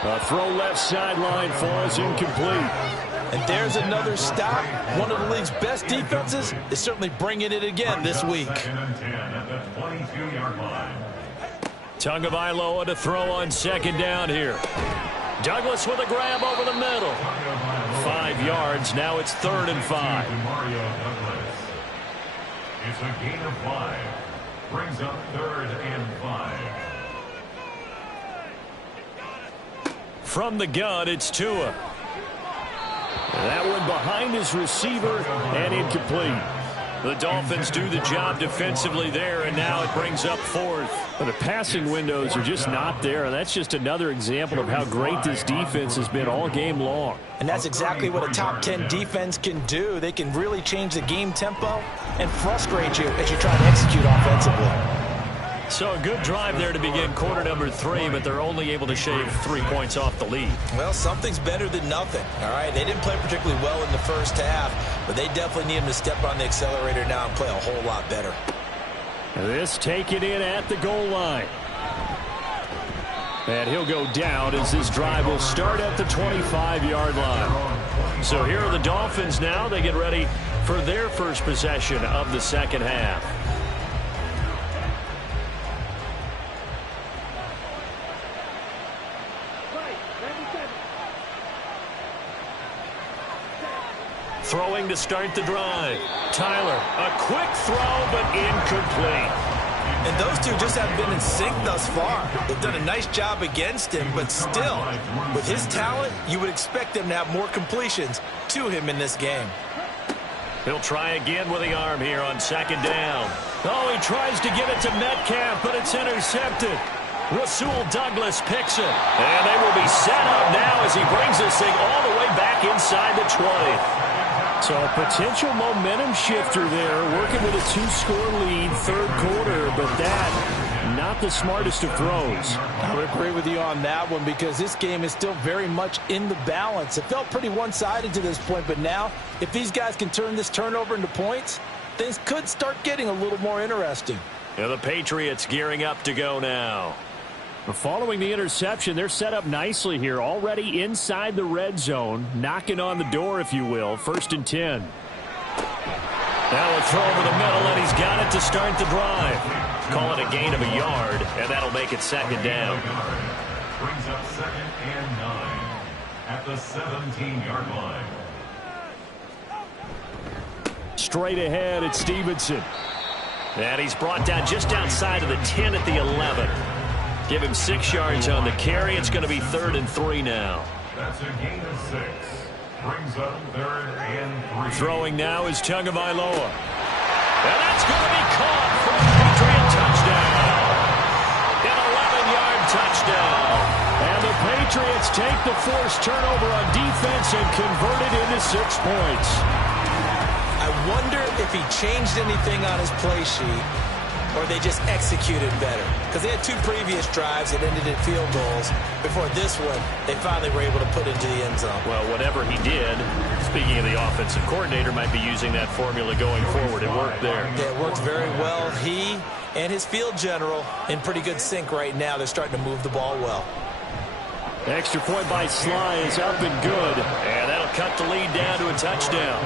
A throw left sideline falls incomplete. And there's another stop. One of the league's best defenses is certainly bringing it again this week. Second and 10 at the 22-yard line. Tagovailoa to throw on second down here. Douglas with a grab over the middle. 5 yards. Now it's 3rd and 5. Mario Douglas. It's a gain of 5. Brings up 3rd and 5. From the gun, it's Tua. That one behind his receiver and incomplete. The Dolphins do the job defensively there, and now it brings up 4th. But the passing windows are just not there. And that's just another example of how great this defense has been all game long. And that's exactly what a top 10 defense can do. They can really change the game tempo and frustrate you as you try to execute offensively. So a good drive there to begin quarter number 3, but they're only able to shave 3 points off the lead. Well, something's better than nothing, all right? They didn't play particularly well in the first half, but they definitely need them to step on the accelerator now and play a whole lot better. This taken in at the goal line. And he'll go down as this drive will start at the 25-yard line. So here are the Dolphins now. They get ready for their first possession of the second half. Throwing to start the drive. Tyler, a quick throw, but incomplete. And those two just haven't been in sync thus far. They've done a nice job against him, but still, with his talent, you would expect them to have more completions to him in this game. He'll try again with the arm here on second down. Oh, he tries to get it to Metcalf, but it's intercepted. Rasul Douglas picks it. And they will be set up now as he brings this thing all the way back inside the 20. So a potential momentum shifter there, working with a 2-score lead, third quarter, but that, not the smartest of throws. I would agree with you on that one because this game is still very much in the balance. It felt pretty one-sided to this point, but now, if these guys can turn this turnover into points, things could start getting a little more interesting. Yeah, the Patriots gearing up to go now. Following the interception, they're set up nicely here, already inside the red zone, knocking on the door, if you will, 1st and 10. Now a throw over the middle, and he's got it to start the drive. Call it a gain of a yard, and that'll make it second down. Brings up 2nd and 9 at the 17-yard line. Straight ahead, it's Stevenson. And he's brought down just outside of the 10 at the 11. Give him 6 yards on the carry. It's going to be 3rd and 3 now. That's a gain of 6. Brings up 3rd and 3. Throwing now is Tagovailoa. And that's going to be caught for a Patriot touchdown. An 11-yard touchdown. And the Patriots take the forced turnover on defense and convert it into 6 points. I wonder if he changed anything on his play sheet or they just executed better. Because they had 2 previous drives that ended in field goals. Before this one, they finally were able to put into the end zone. Well, whatever he did, speaking of the offensive coordinator, might be using that formula going forward. It worked there. Yeah, it worked very well. He and his field general in pretty good sync right now. They're starting to move the ball well. Extra point by Sly is up and good. And that'll cut the lead down to a touchdown.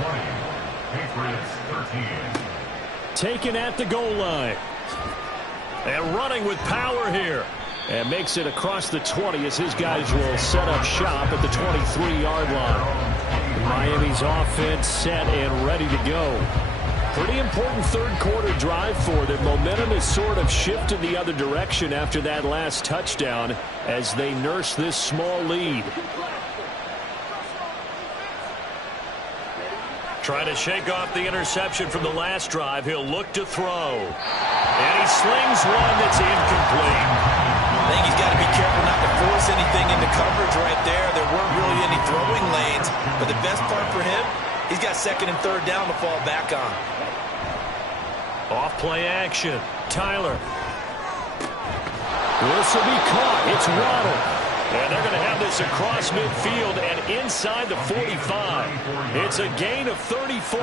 20. Patriots 13. Taken at the goal line. And running with power here. And makes it across the 20 as his guys will set up shop at the 23-yard line. Miami's offense set and ready to go. Pretty important third quarter drive for them. Momentum has sort of shifted the other direction after that last touchdown as they nurse this small lead. Trying to shake off the interception from the last drive. He'll look to throw. And he slings one that's incomplete. I think he's got to be careful not to force anything into coverage right there. There weren't really any throwing lanes. But the best part for him, he's got 2nd and 3rd down to fall back on. Off play action. Tyler This will be caught. It's Waddle. And they're going to have this across midfield and inside the 45. It's a gain of 34.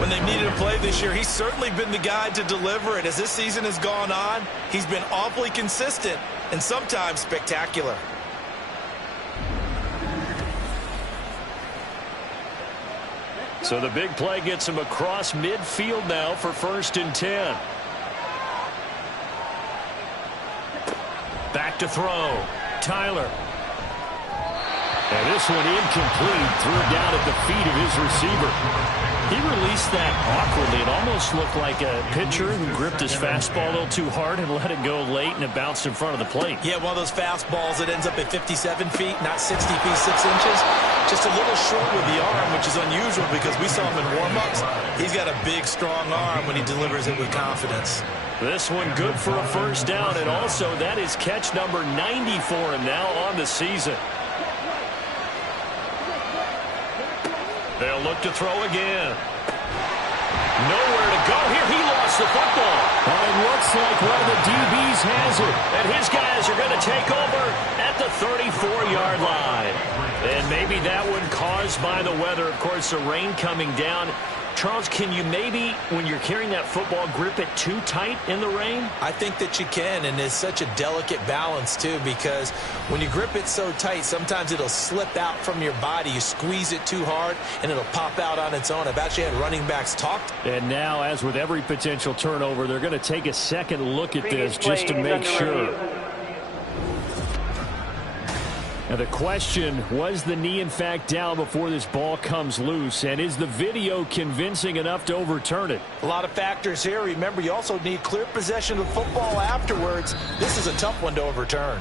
When they've needed a play this year, he's certainly been the guy to deliver it. As this season has gone on, he's been awfully consistent and sometimes spectacular. So the big play gets him across midfield now for 1st and 10. Back to throw. Tyler. And this one incomplete. Threw it down at the feet of his receiver. He released that awkwardly. It almost looked like a pitcher who gripped his fastball a little too hard and let it go late, and it bounced in front of the plate. Yeah, one of those fastballs that ends up at 57 feet, not 60 feet, 6 inches. Just a little short with the arm, which is unusual because we saw him in warm-ups. He's got a big, strong arm when he delivers it with confidence. This one good for a 1st down, and also that is catch number 90 for him now on the season. They'll look to throw again. Nowhere to go here. He lost the football. And it looks like one of the DBs has it. And his guys are going to take over at the 34-yard line. And maybe that one caused by the weather. Of course, the rain coming down. Charles, can you maybe, when you're carrying that football, grip it too tight in the rain? I think that you can, and it's such a delicate balance, too, because when you grip it so tight, sometimes it'll slip out from your body. You squeeze it too hard, and it'll pop out on its own. I've actually had running backs talk. And now, as with every potential turnover, they're going to take a second look at this just to make sure. Now the question, was the knee in fact down before this ball comes loose? And is the video convincing enough to overturn it? A lot of factors here. Remember, you also need clear possession of football afterwards. This is a tough one to overturn.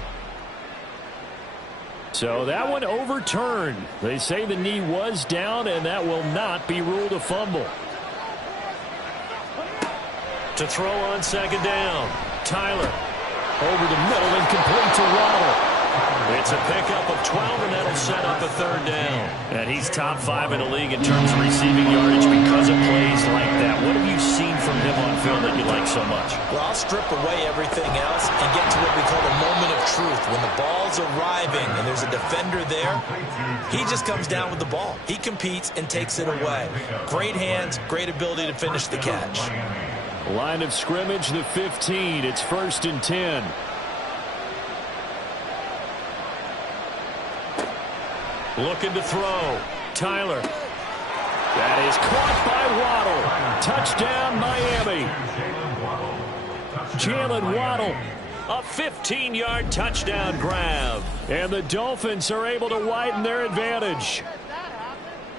So that one overturned. They say the knee was down, and that will not be ruled a fumble. To throw on 2nd down. Tyler. Over the middle and complete to Waddle. It's a pickup of 12, and that'll set up a 3rd down. And he's top 5 in the league in terms of receiving yardage because of plays like that. What have you seen from him on film that you like so much? Well, I'll strip away everything else and get to what we call the moment of truth. When the ball's arriving and there's a defender there, he just comes down with the ball. He competes and takes it away. Great hands, great ability to finish the catch. Line of scrimmage, the 15. It's 1st and 10. Looking to throw. Tyler. That is caught by Waddle. Touchdown, Miami. Jalen Waddle. A 15-yard touchdown grab. And the Dolphins are able to widen their advantage.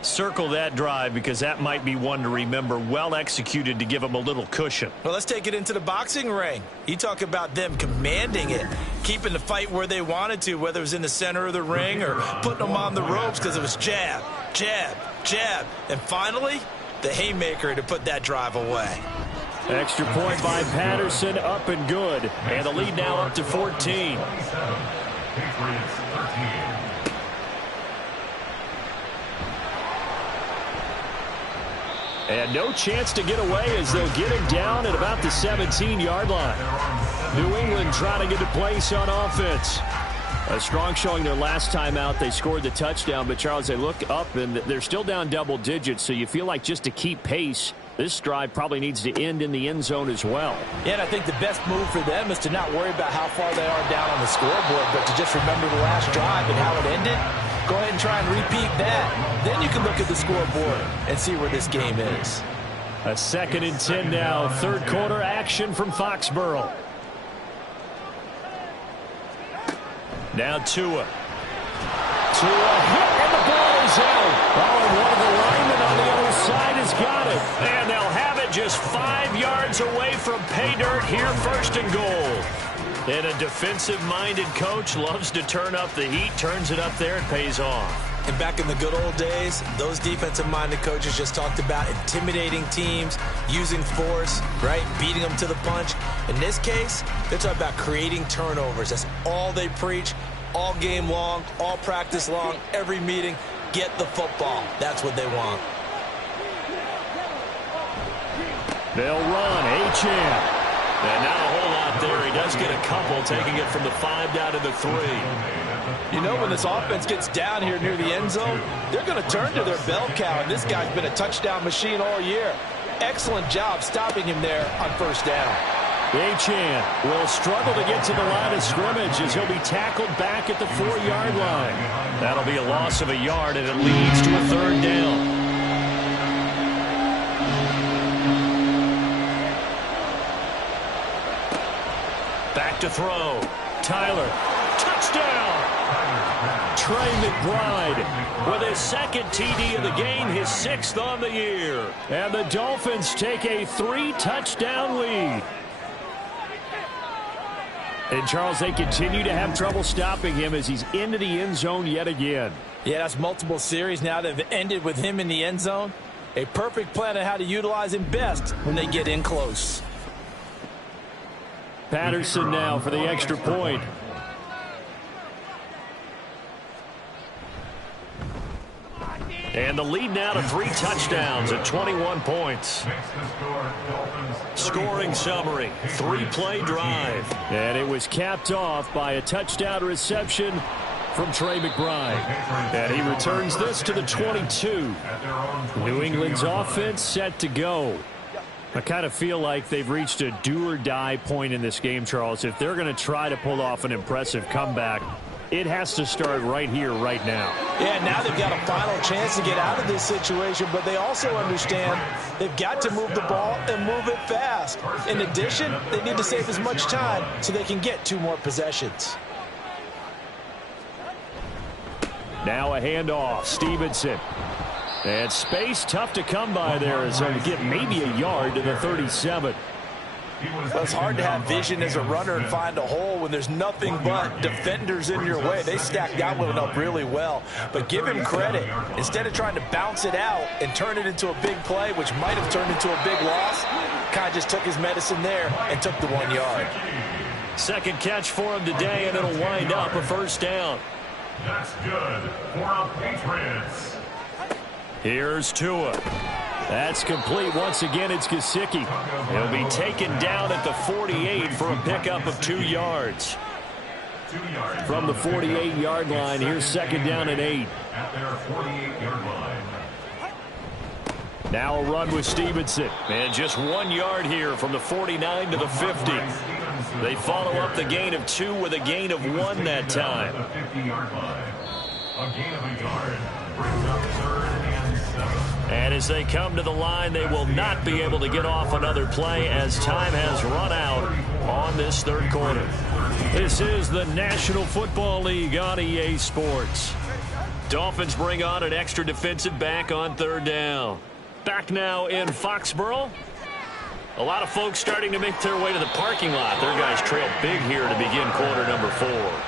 Circle that drive because that might be one to remember. Well executed to give them a little cushion. Well, let's take it into the boxing ring. You talk about them commanding it, keeping the fight where they wanted to, whether it was in the center of the ring or putting them on the ropes because it was jab, jab, jab. And finally, the haymaker to put that drive away. Extra point by Patterson, up and good. And the lead now up to 14. And no chance to get away as they'll get him down at about the 17-yard line. New England trying to get a place on offense. A strong showing their last time out. They scored the touchdown, but Charles, they look up and they're still down double digits, so you feel like just to keep pace, this drive probably needs to end in the end zone as well. Yeah, and I think the best move for them is to not worry about how far they are down on the scoreboard, but to just remember the last drive and how it ended. Go ahead and try and repeat that. Then you can look at the scoreboard and see where this game is. A 2nd and 10 now. 3rd quarter action from Foxborough. Now Tua. Tua hit, and the ball is out. Oh, and one of the linemen on the other side has got it. And they'll have it just 5 yards away from pay dirt here, 1st and goal. And a defensive-minded coach loves to turn up the heat, turns it up there, and pays off. And back in the good old days, those defensive-minded coaches just talked about intimidating teams, using force, right, beating them to the punch. In this case, they're talking about creating turnovers. That's all they preach, all game long, all practice long, every meeting. Get the football. That's what they want. They'll run. Achane. And not a whole lot there. He does just get a couple, taking it from the 5 down to the 3. You know, when this offense gets down here near the end zone, they're going to turn to their bell cow, and this guy's been a touchdown machine all year. Excellent job stopping him there on first down. Achane will struggle to get to the line of scrimmage as he'll be tackled back at the 4-yard line. That'll be a loss of a yard, and it leads to a 3rd down. Back to throw. Tyler. Touchdown! Trey McBride with his 2nd TD of the game, his 6th on the year. And the Dolphins take a 3-touchdown lead. And, Charles, they continue to have trouble stopping him as he's into the end zone yet again. Yeah, that's multiple series now that have ended with him in the end zone. A perfect plan on how to utilize him best when they get in close. Patterson now for the extra point. And the lead now to 3 touchdowns at 21 points. Scoring summary, 3-play drive. And it was capped off by a touchdown reception from Trey McBride. And he returns this to the 22. New England's offense set to go. I kind of feel like they've reached a do-or-die point in this game, Charles. If they're going to try to pull off an impressive comeback, it has to start right here, right now. Yeah, now they've got a final chance to get out of this situation, but they also understand they've got to move the ball and move it fast. In addition, they need to save as much time so they can get 2 more possessions. Now a handoff. Stevenson. And space tough to come by there as he'll get maybe a yard to the 37. Well, it's hard to have vision as a runner and find a hole when there's nothing but defenders in your way. They stacked that one up really well. But give him credit. Instead of trying to bounce it out and turn it into a big play, which might have turned into a big loss, kind of just took his medicine there and took the 1 yard. 2nd catch for him today, and it'll wind up a 1st down. That's good for the Patriots. Here's Tua. That's complete. Once again, it's Gesicki. He'll be taken down at the 48 for a pickup of 2 yards. From the 48-yard line, here's 2nd down and 8. At their 48-yard line. Now a run with Stevenson. And just 1 yard here from the 49 to the 50. They follow up the gain of 2 with a gain of 1 that time. The 50-yard line. A gain of a yard brings up 3rd and 7. And as they come to the line, they will not be able to get off another play as time has run out on this 3rd quarter. This is the National Football League on EA Sports. Dolphins bring on an extra defensive back on 3rd down. Back now in Foxborough. A lot of folks starting to make their way to the parking lot. Their guys trail big here to begin quarter number 4.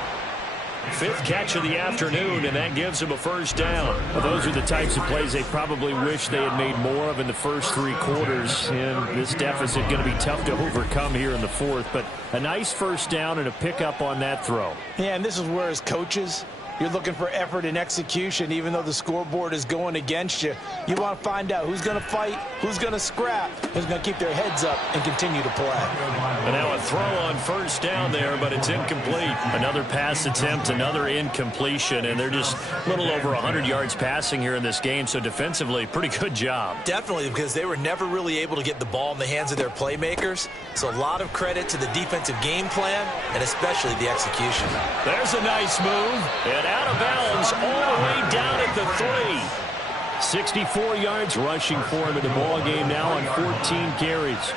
5th catch of the afternoon, and that gives them a 1st down. Well, those are the types of plays they probably wish they had made more of in the first 3 quarters. And this deficit going to be tough to overcome here in the 4th. But a nice 1st down and a pickup on that throw. Yeah, and this is where as coaches, you're looking for effort and execution, even though the scoreboard is going against you. You want to find out who's going to fight, who's going to scrap, who's going to keep their heads up and continue to play. And now a throw on 1st down there, but it's incomplete. Another pass attempt, another incompletion, and they're just a little over 100 yards passing here in this game, so defensively, pretty good job. Definitely, because they were never really able to get the ball in the hands of their playmakers. So a lot of credit to the defensive game plan and especially the execution. There's a nice move. And out of bounds all the way down at the 3. 64 yards rushing for him in the ball game now on 14 carries.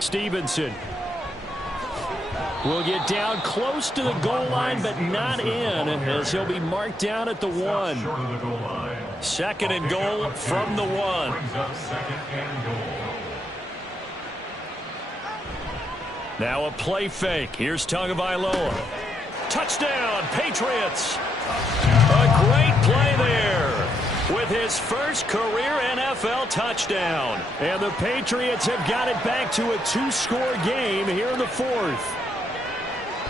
Stevenson will get down close to the goal line, but not in, as he'll be marked down at the 1. 2nd and goal from the 1. Now a play fake. Here's Tagovailoa. Touchdown, Patriots. A great play there with his first career NFL touchdown. And the Patriots have got it back to a 2-score game here in the 4th.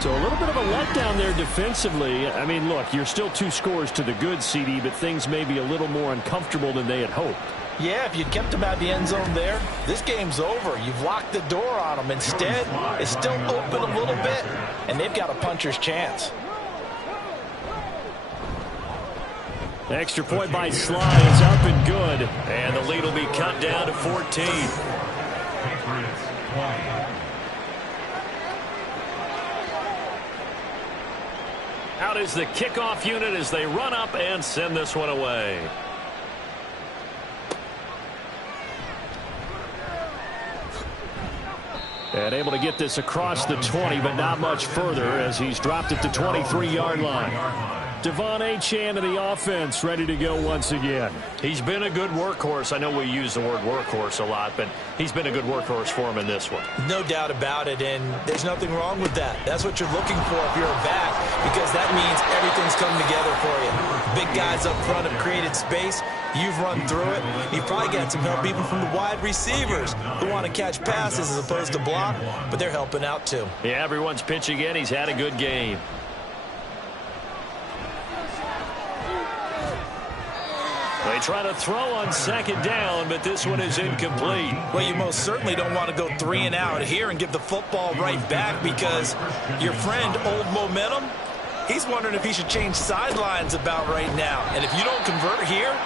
So a little bit of a letdown there defensively. I mean, look, you're still 2 scores to the good, CD, but things may be a little more uncomfortable than they had hoped. Yeah, if you kept him out of the end zone there, this game's over. You've locked the door on him. Instead, it's still open a little bit, and they've got a puncher's chance. Extra point by Sly is up and good. And the lead will be cut down to 14. Patriots 20. Out is the kickoff unit as they run up and send this one away. And able to get this across the 20, but not much further as he's dropped it to 23-yard line. Devon Achane of the offense ready to go once again. He's been a good workhorse. I know we use the word workhorse a lot, but he's been a good workhorse for him in this one. No doubt about it, and there's nothing wrong with that. That's what you're looking for if you're a back, because that means everything's come together for you. Big guys up front have created space. You've run through it. You've probably got some help even from the wide receivers who want to catch passes as opposed to block, but they're helping out too. Yeah, everyone's pitching in. He's had a good game. They try to throw on second down, but this one is incomplete. Well, you most certainly don't want to go 3 and out here and give the football right back, because your friend, Old Momentum, he's wondering if he should change sidelines about right now. And if you don't convert here,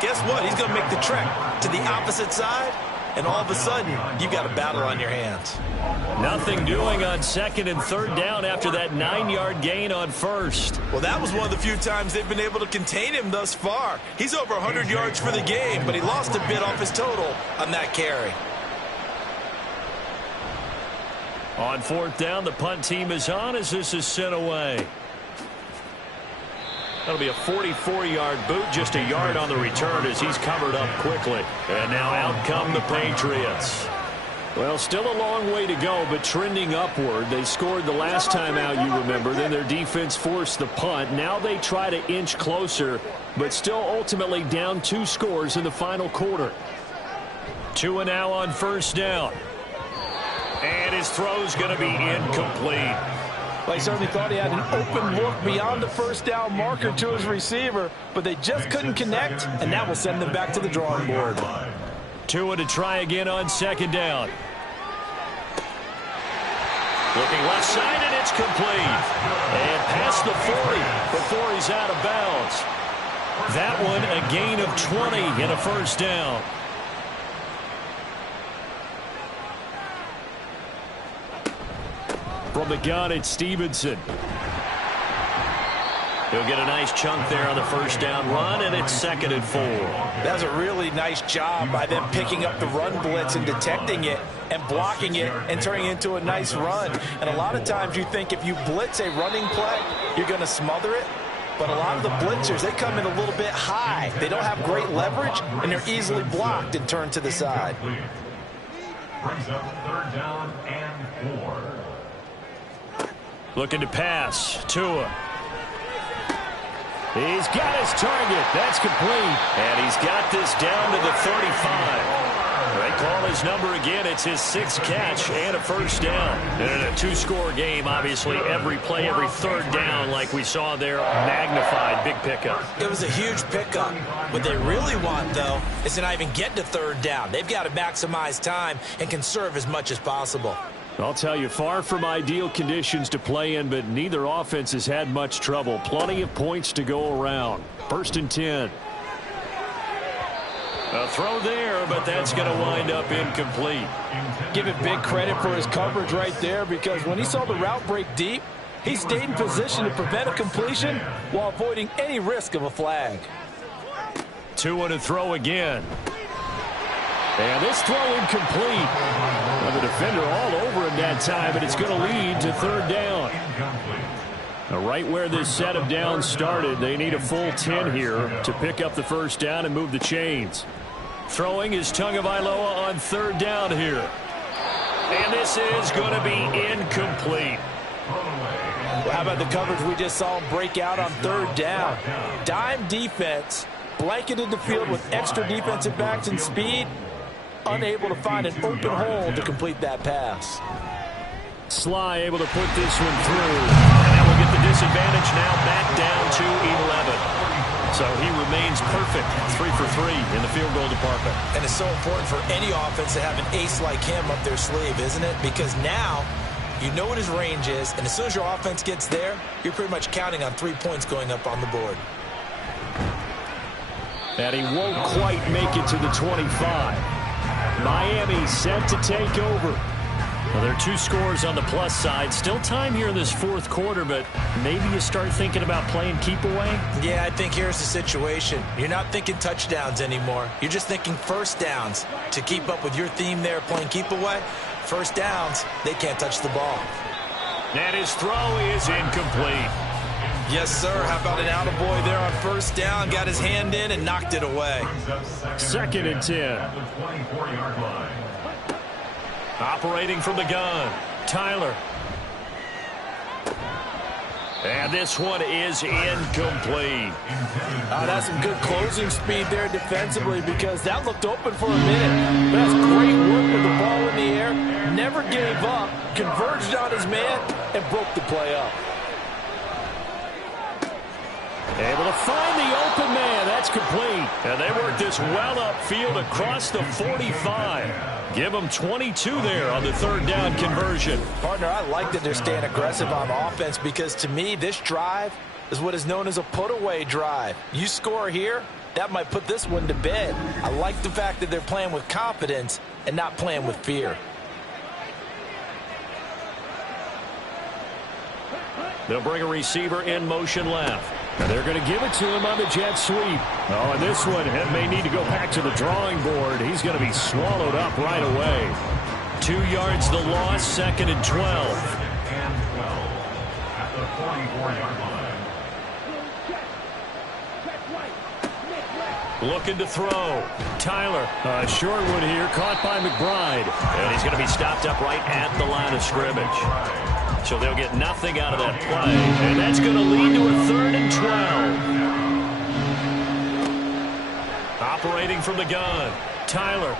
guess what? He's going to make the trek to the opposite side, and all of a sudden, you've got a battle on your hands. Nothing doing on second and third down after that 9-yard gain on first. Well, that was one of the few times they've been able to contain him thus far. He's over 100 yards for the game, but he lost a bit off his total on that carry. On fourth down, the punt team is on as this is sent away. That'll be a 44-yard boot, just a yard on the return as he's covered up quickly. And now out come the Patriots. Well, still a long way to go, but trending upward. They scored the last time out, you remember. Then their defense forced the punt. Now they try to inch closer, but still ultimately down 2 scores in the final quarter. Tua now on first down. And his throw's going to be incomplete. Well, he certainly thought he had an open look beyond the first down marker to his receiver, but they just couldn't connect, and that will send them back to the drawing board. Tua to try again on second down. Looking left side, and it's complete. And past the 40 before he's out of bounds. That one a gain of 20 and a first down. From the gun, it's Stevenson. He'll get a nice chunk there on the first down run, and it's 2nd and 4. That's a really nice job by them picking up the run blitz and detecting it and blocking it and turning it into a nice run. And a lot of times you think if you blitz a running play, you're going to smother it. But a lot of the blitzers, they come in a little bit high. They don't have great leverage, and they're easily blocked and turned to the side. Brings up 3rd down and 4. Looking to pass. Tua. He's got his target. That's complete. And he's got this down to the 35. They call his number again. It's his 6th catch and a first down. And in a 2-score game, obviously, every play, every third down, like we saw there, magnified. Big pickup. It was a huge pickup. What they really want, though, is to not even get to 3rd down. They've got to maximize time and conserve as much as possible. I'll tell you, far from ideal conditions to play in, but neither offense has had much trouble. Plenty of points to go around. 1st and 10. A throw there, but that's going to wind up incomplete. Give it big credit for his coverage right there, because when he saw the route break deep, he stayed in position to prevent a completion while avoiding any risk of a flag. 2 to throw again. And this throw incomplete. Well, the defender all over him that time, but it's going to lead to 3rd down. Now, right where this set of downs started, they need a full 10 here to pick up the first down and move the chains. Throwing is Tagovailoa on 3rd down here. And this is going to be incomplete. Well, how about the coverage we just saw him break out on 3rd down? Dime defense, blanketed the field with extra defensive backs and speed, unable to find an open hole to complete that pass. Sly able to put this one through. And that will get the disadvantage now back down to 11. So he remains perfect, 3 for 3 in the field goal department. And it's so important for any offense to have an ace like him up their sleeve, isn't it? Because now you know what his range is, and as soon as your offense gets there, you're pretty much counting on 3 points going up on the board. And he won't quite make it to the 25. Miami set to take over. Well, there are 2 scores on the plus side. Still time here in this fourth quarter, but maybe you start thinking about playing keep away? Yeah, I think here's the situation. You're not thinking touchdowns anymore. You're just thinking first downs. To keep up with your theme there, playing keep away, first downs, they can't touch the ball. And his throw is incomplete. Yes, sir. How about an attaboy there on first down? Got his hand in and knocked it away. 2nd and 10. Operating from the gun, Tyler. And this one is incomplete. That's some good closing speed there defensively because that looked open for a minute. That's great work with the ball in the air. Never gave up, converged on his man, and broke the play up. Able to find the open man. That's complete. And they work this well upfield across the 45. Give them 22 there on the 3rd down conversion. Partner, I like that they're staying aggressive on offense because to me, this drive is what is known as a put-away drive. You score here, that might put this one to bed. I like the fact that they're playing with confidence and not playing with fear. They'll bring a receiver in motion left. And they're going to give it to him on the jet sweep. Oh, and this one may need to go back to the drawing board. He's going to be swallowed up right away. 2 yards the loss, 2nd and 12. And 12 at the 44-yard line. Looking to throw. Tyler. Short one here, caught by McBride. And he's going to be stopped up right at the line of scrimmage. So they'll get nothing out of that play. And that's going to lead to a 3rd and 12. Operating from the gun, Tyler.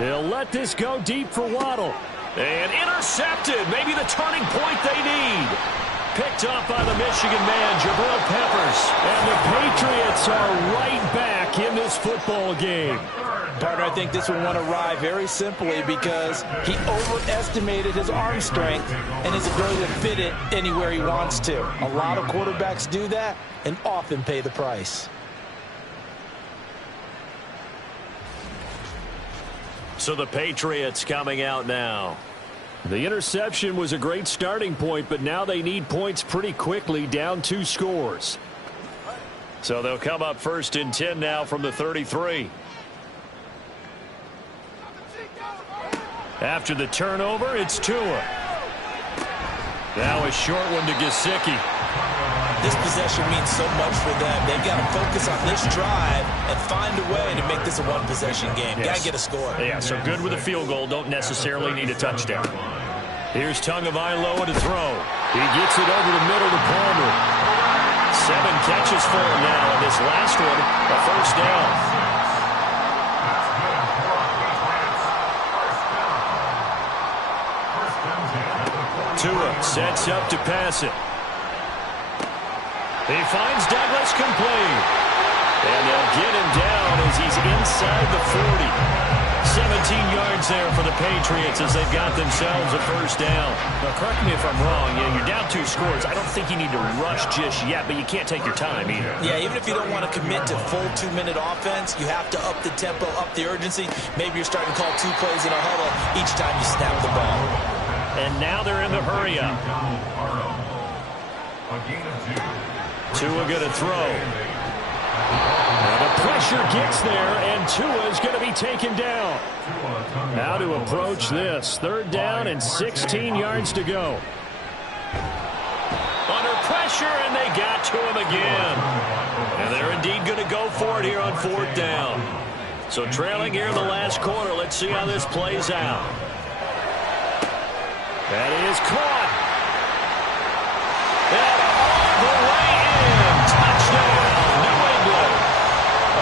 They'll let this go deep for Waddle. And intercepted. Maybe the turning point they need. Picked up by the Michigan man, Jabril Peppers. And the Patriots are right back in this football game. Partner, I think this one won awry very simply because he overestimated his arm strength and his ability to fit it anywhere he wants to. A lot of quarterbacks do that and often pay the price. So the Patriots coming out now. The interception was a great starting point, but now they need points pretty quickly, down 2 scores. So they'll come up 1st and 10 now from the 33. After the turnover, it's Tua. Now a short one to Gesicki. This possession means so much for them. They've got to focus on this drive and find a way to make this a one-possession game. Yes. Got to get a score. Yeah, so good with a field goal. Don't necessarily need a touchdown. Here's Tagovailoa to throw. He gets it over the middle to Palmer. 7 catches for him now, and this last one, a first down. Tua sets up to pass it. He finds Douglas complete. And they'll get him down as he's inside the 40. 17 yards there for the Patriots as they've got themselves a first down. Now, correct me if I'm wrong. You're down 2 scores. I don't think you need to rush just yet, but you can't take your time either. Yeah, even if you don't want to commit to full 2-minute offense, you have to up the tempo, up the urgency. Maybe you're starting to call 2 plays in a huddle each time you snap the ball. And now they're in the hurry-up. Tua going to throw. Now the pressure gets there, and Tua's going to be taken down. How to approach this. 3rd down and 16 yards to go. Under pressure, and they got to him again. And they're indeed going to go for it here on 4th down. So trailing here in the last quarter. Let's see how this plays out. That is caught. And all the way in. Touchdown, New England.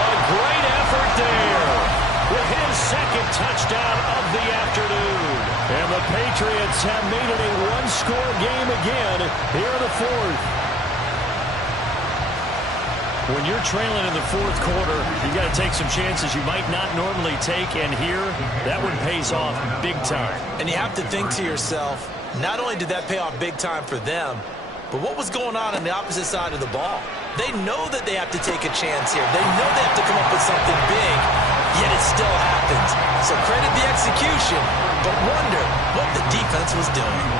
A great effort there with his 2nd touchdown of the afternoon. And the Patriots have made it a 1-score game again here in the 4th. When you're trailing in the fourth quarter, you got to take some chances you might not normally take, and here, that one pays off big time. And you have to think to yourself, not only did that pay off big time for them, but what was going on the opposite side of the ball? They know that they have to take a chance here. They know they have to come up with something big, yet it still happens. So credit the execution, but wonder what the defense was doing.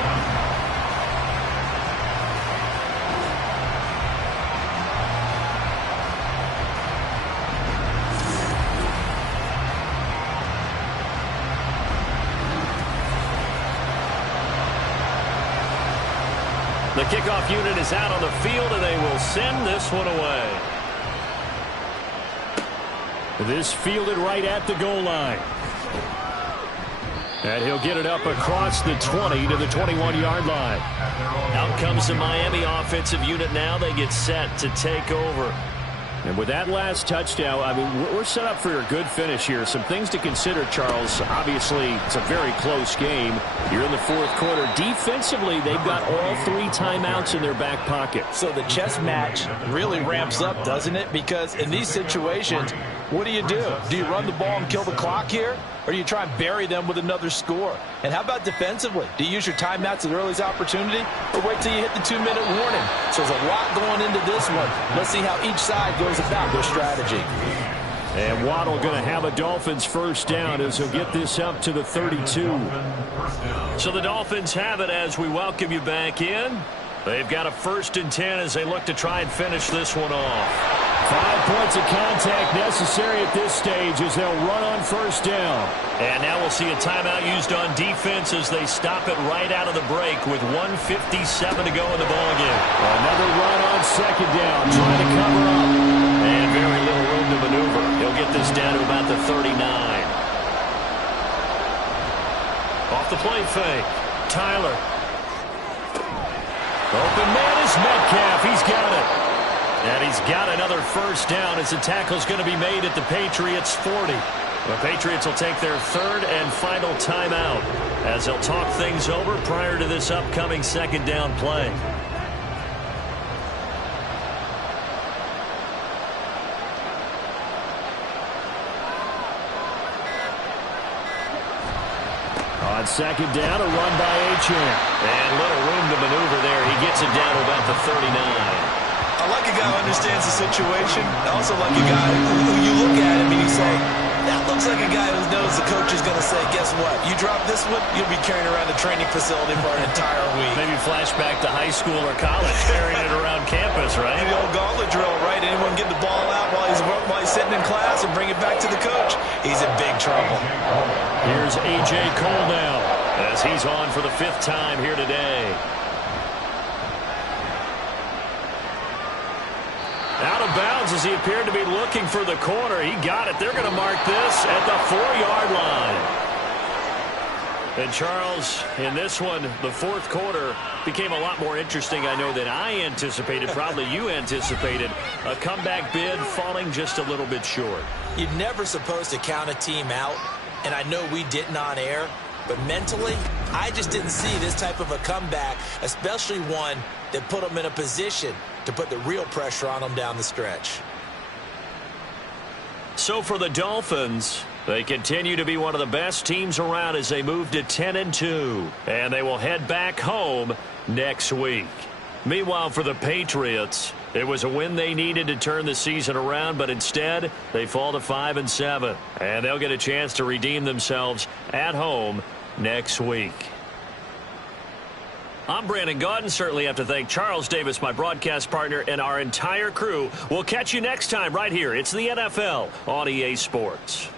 The kickoff unit is out on the field, and they will send this one away. This fielded right at the goal line. And he'll get it up across the 20 to the 21-yard line. Out comes the Miami offensive unit now. They get set to take over. And with that last touchdown, I mean, we're set up for a good finish here. Some things to consider, Charles. Obviously, it's a very close game. You're in the fourth quarter. Defensively, they've got all 3 timeouts in their back pocket. So the chess match really ramps up, doesn't it? Because in these situations, what do? Do you run the ball and kill the clock here? Or do you try and bury them with another score? And how about defensively? Do you use your timeouts at earliest opportunity? Or wait till you hit the 2-minute warning? So there's a lot going into this one. Let's see how each side goes about their strategy. And Waddle going to have a Dolphins first down as he'll get this up to the 32. So the Dolphins have it as we welcome you back in. They've got a 1st and 10 as they look to try and finish this one off. 5 points of contact necessary at this stage as they'll run on first down. And now we'll see a timeout used on defense as they stop it right out of the break with 1:57 to go in the ballgame. Another run on second down, trying to cover up. And very little room to maneuver. He'll get this down to about the 39. Off the play fake. Tyler. Open man is Metcalf. He's got it. And he's got another first down as the tackle's going to be made at the Patriots' 40. The Patriots will take their 3rd and final timeout as they'll talk things over prior to this upcoming 2nd down play. On second down, a run by Achane. And little room to maneuver there. He gets it down to about the 39. I like a guy who understands the situation. I also like a guy who you look at him and you say, that looks like a guy who knows the coach is going to say, guess what? You drop this one, you'll be carrying around the training facility for an entire week. Maybe flashback to high school or college, carrying it around campus, right? The old gauntlet drill, right? Anyone get the ball out while he's sitting in class and bring it back to the coach? He's in big trouble. Here's A.J. Cole now as he's on for the 5th time here today. Out of bounds as he appeared to be looking for the corner. He got it. They're going to mark this at the 4-yard line. And Charles, in this one, the fourth quarter became a lot more interesting, I know, than I anticipated. Probably you anticipated. A comeback bid falling just a little bit short. You're never supposed to count a team out, and I know we didn't on air, but mentally, I just didn't see this type of a comeback, especially one that put them in a position to put the real pressure on them down the stretch. So for the Dolphins, they continue to be one of the best teams around as they move to 10-2, and they will head back home next week. Meanwhile, for the Patriots, it was a win they needed to turn the season around, but instead they fall to 5-7, and they'll get a chance to redeem themselves at home next week. I'm Brandon Gaudin. Certainly have to thank Charles Davis, my broadcast partner, and our entire crew. We'll catch you next time right here. It's the NFL on EA Sports.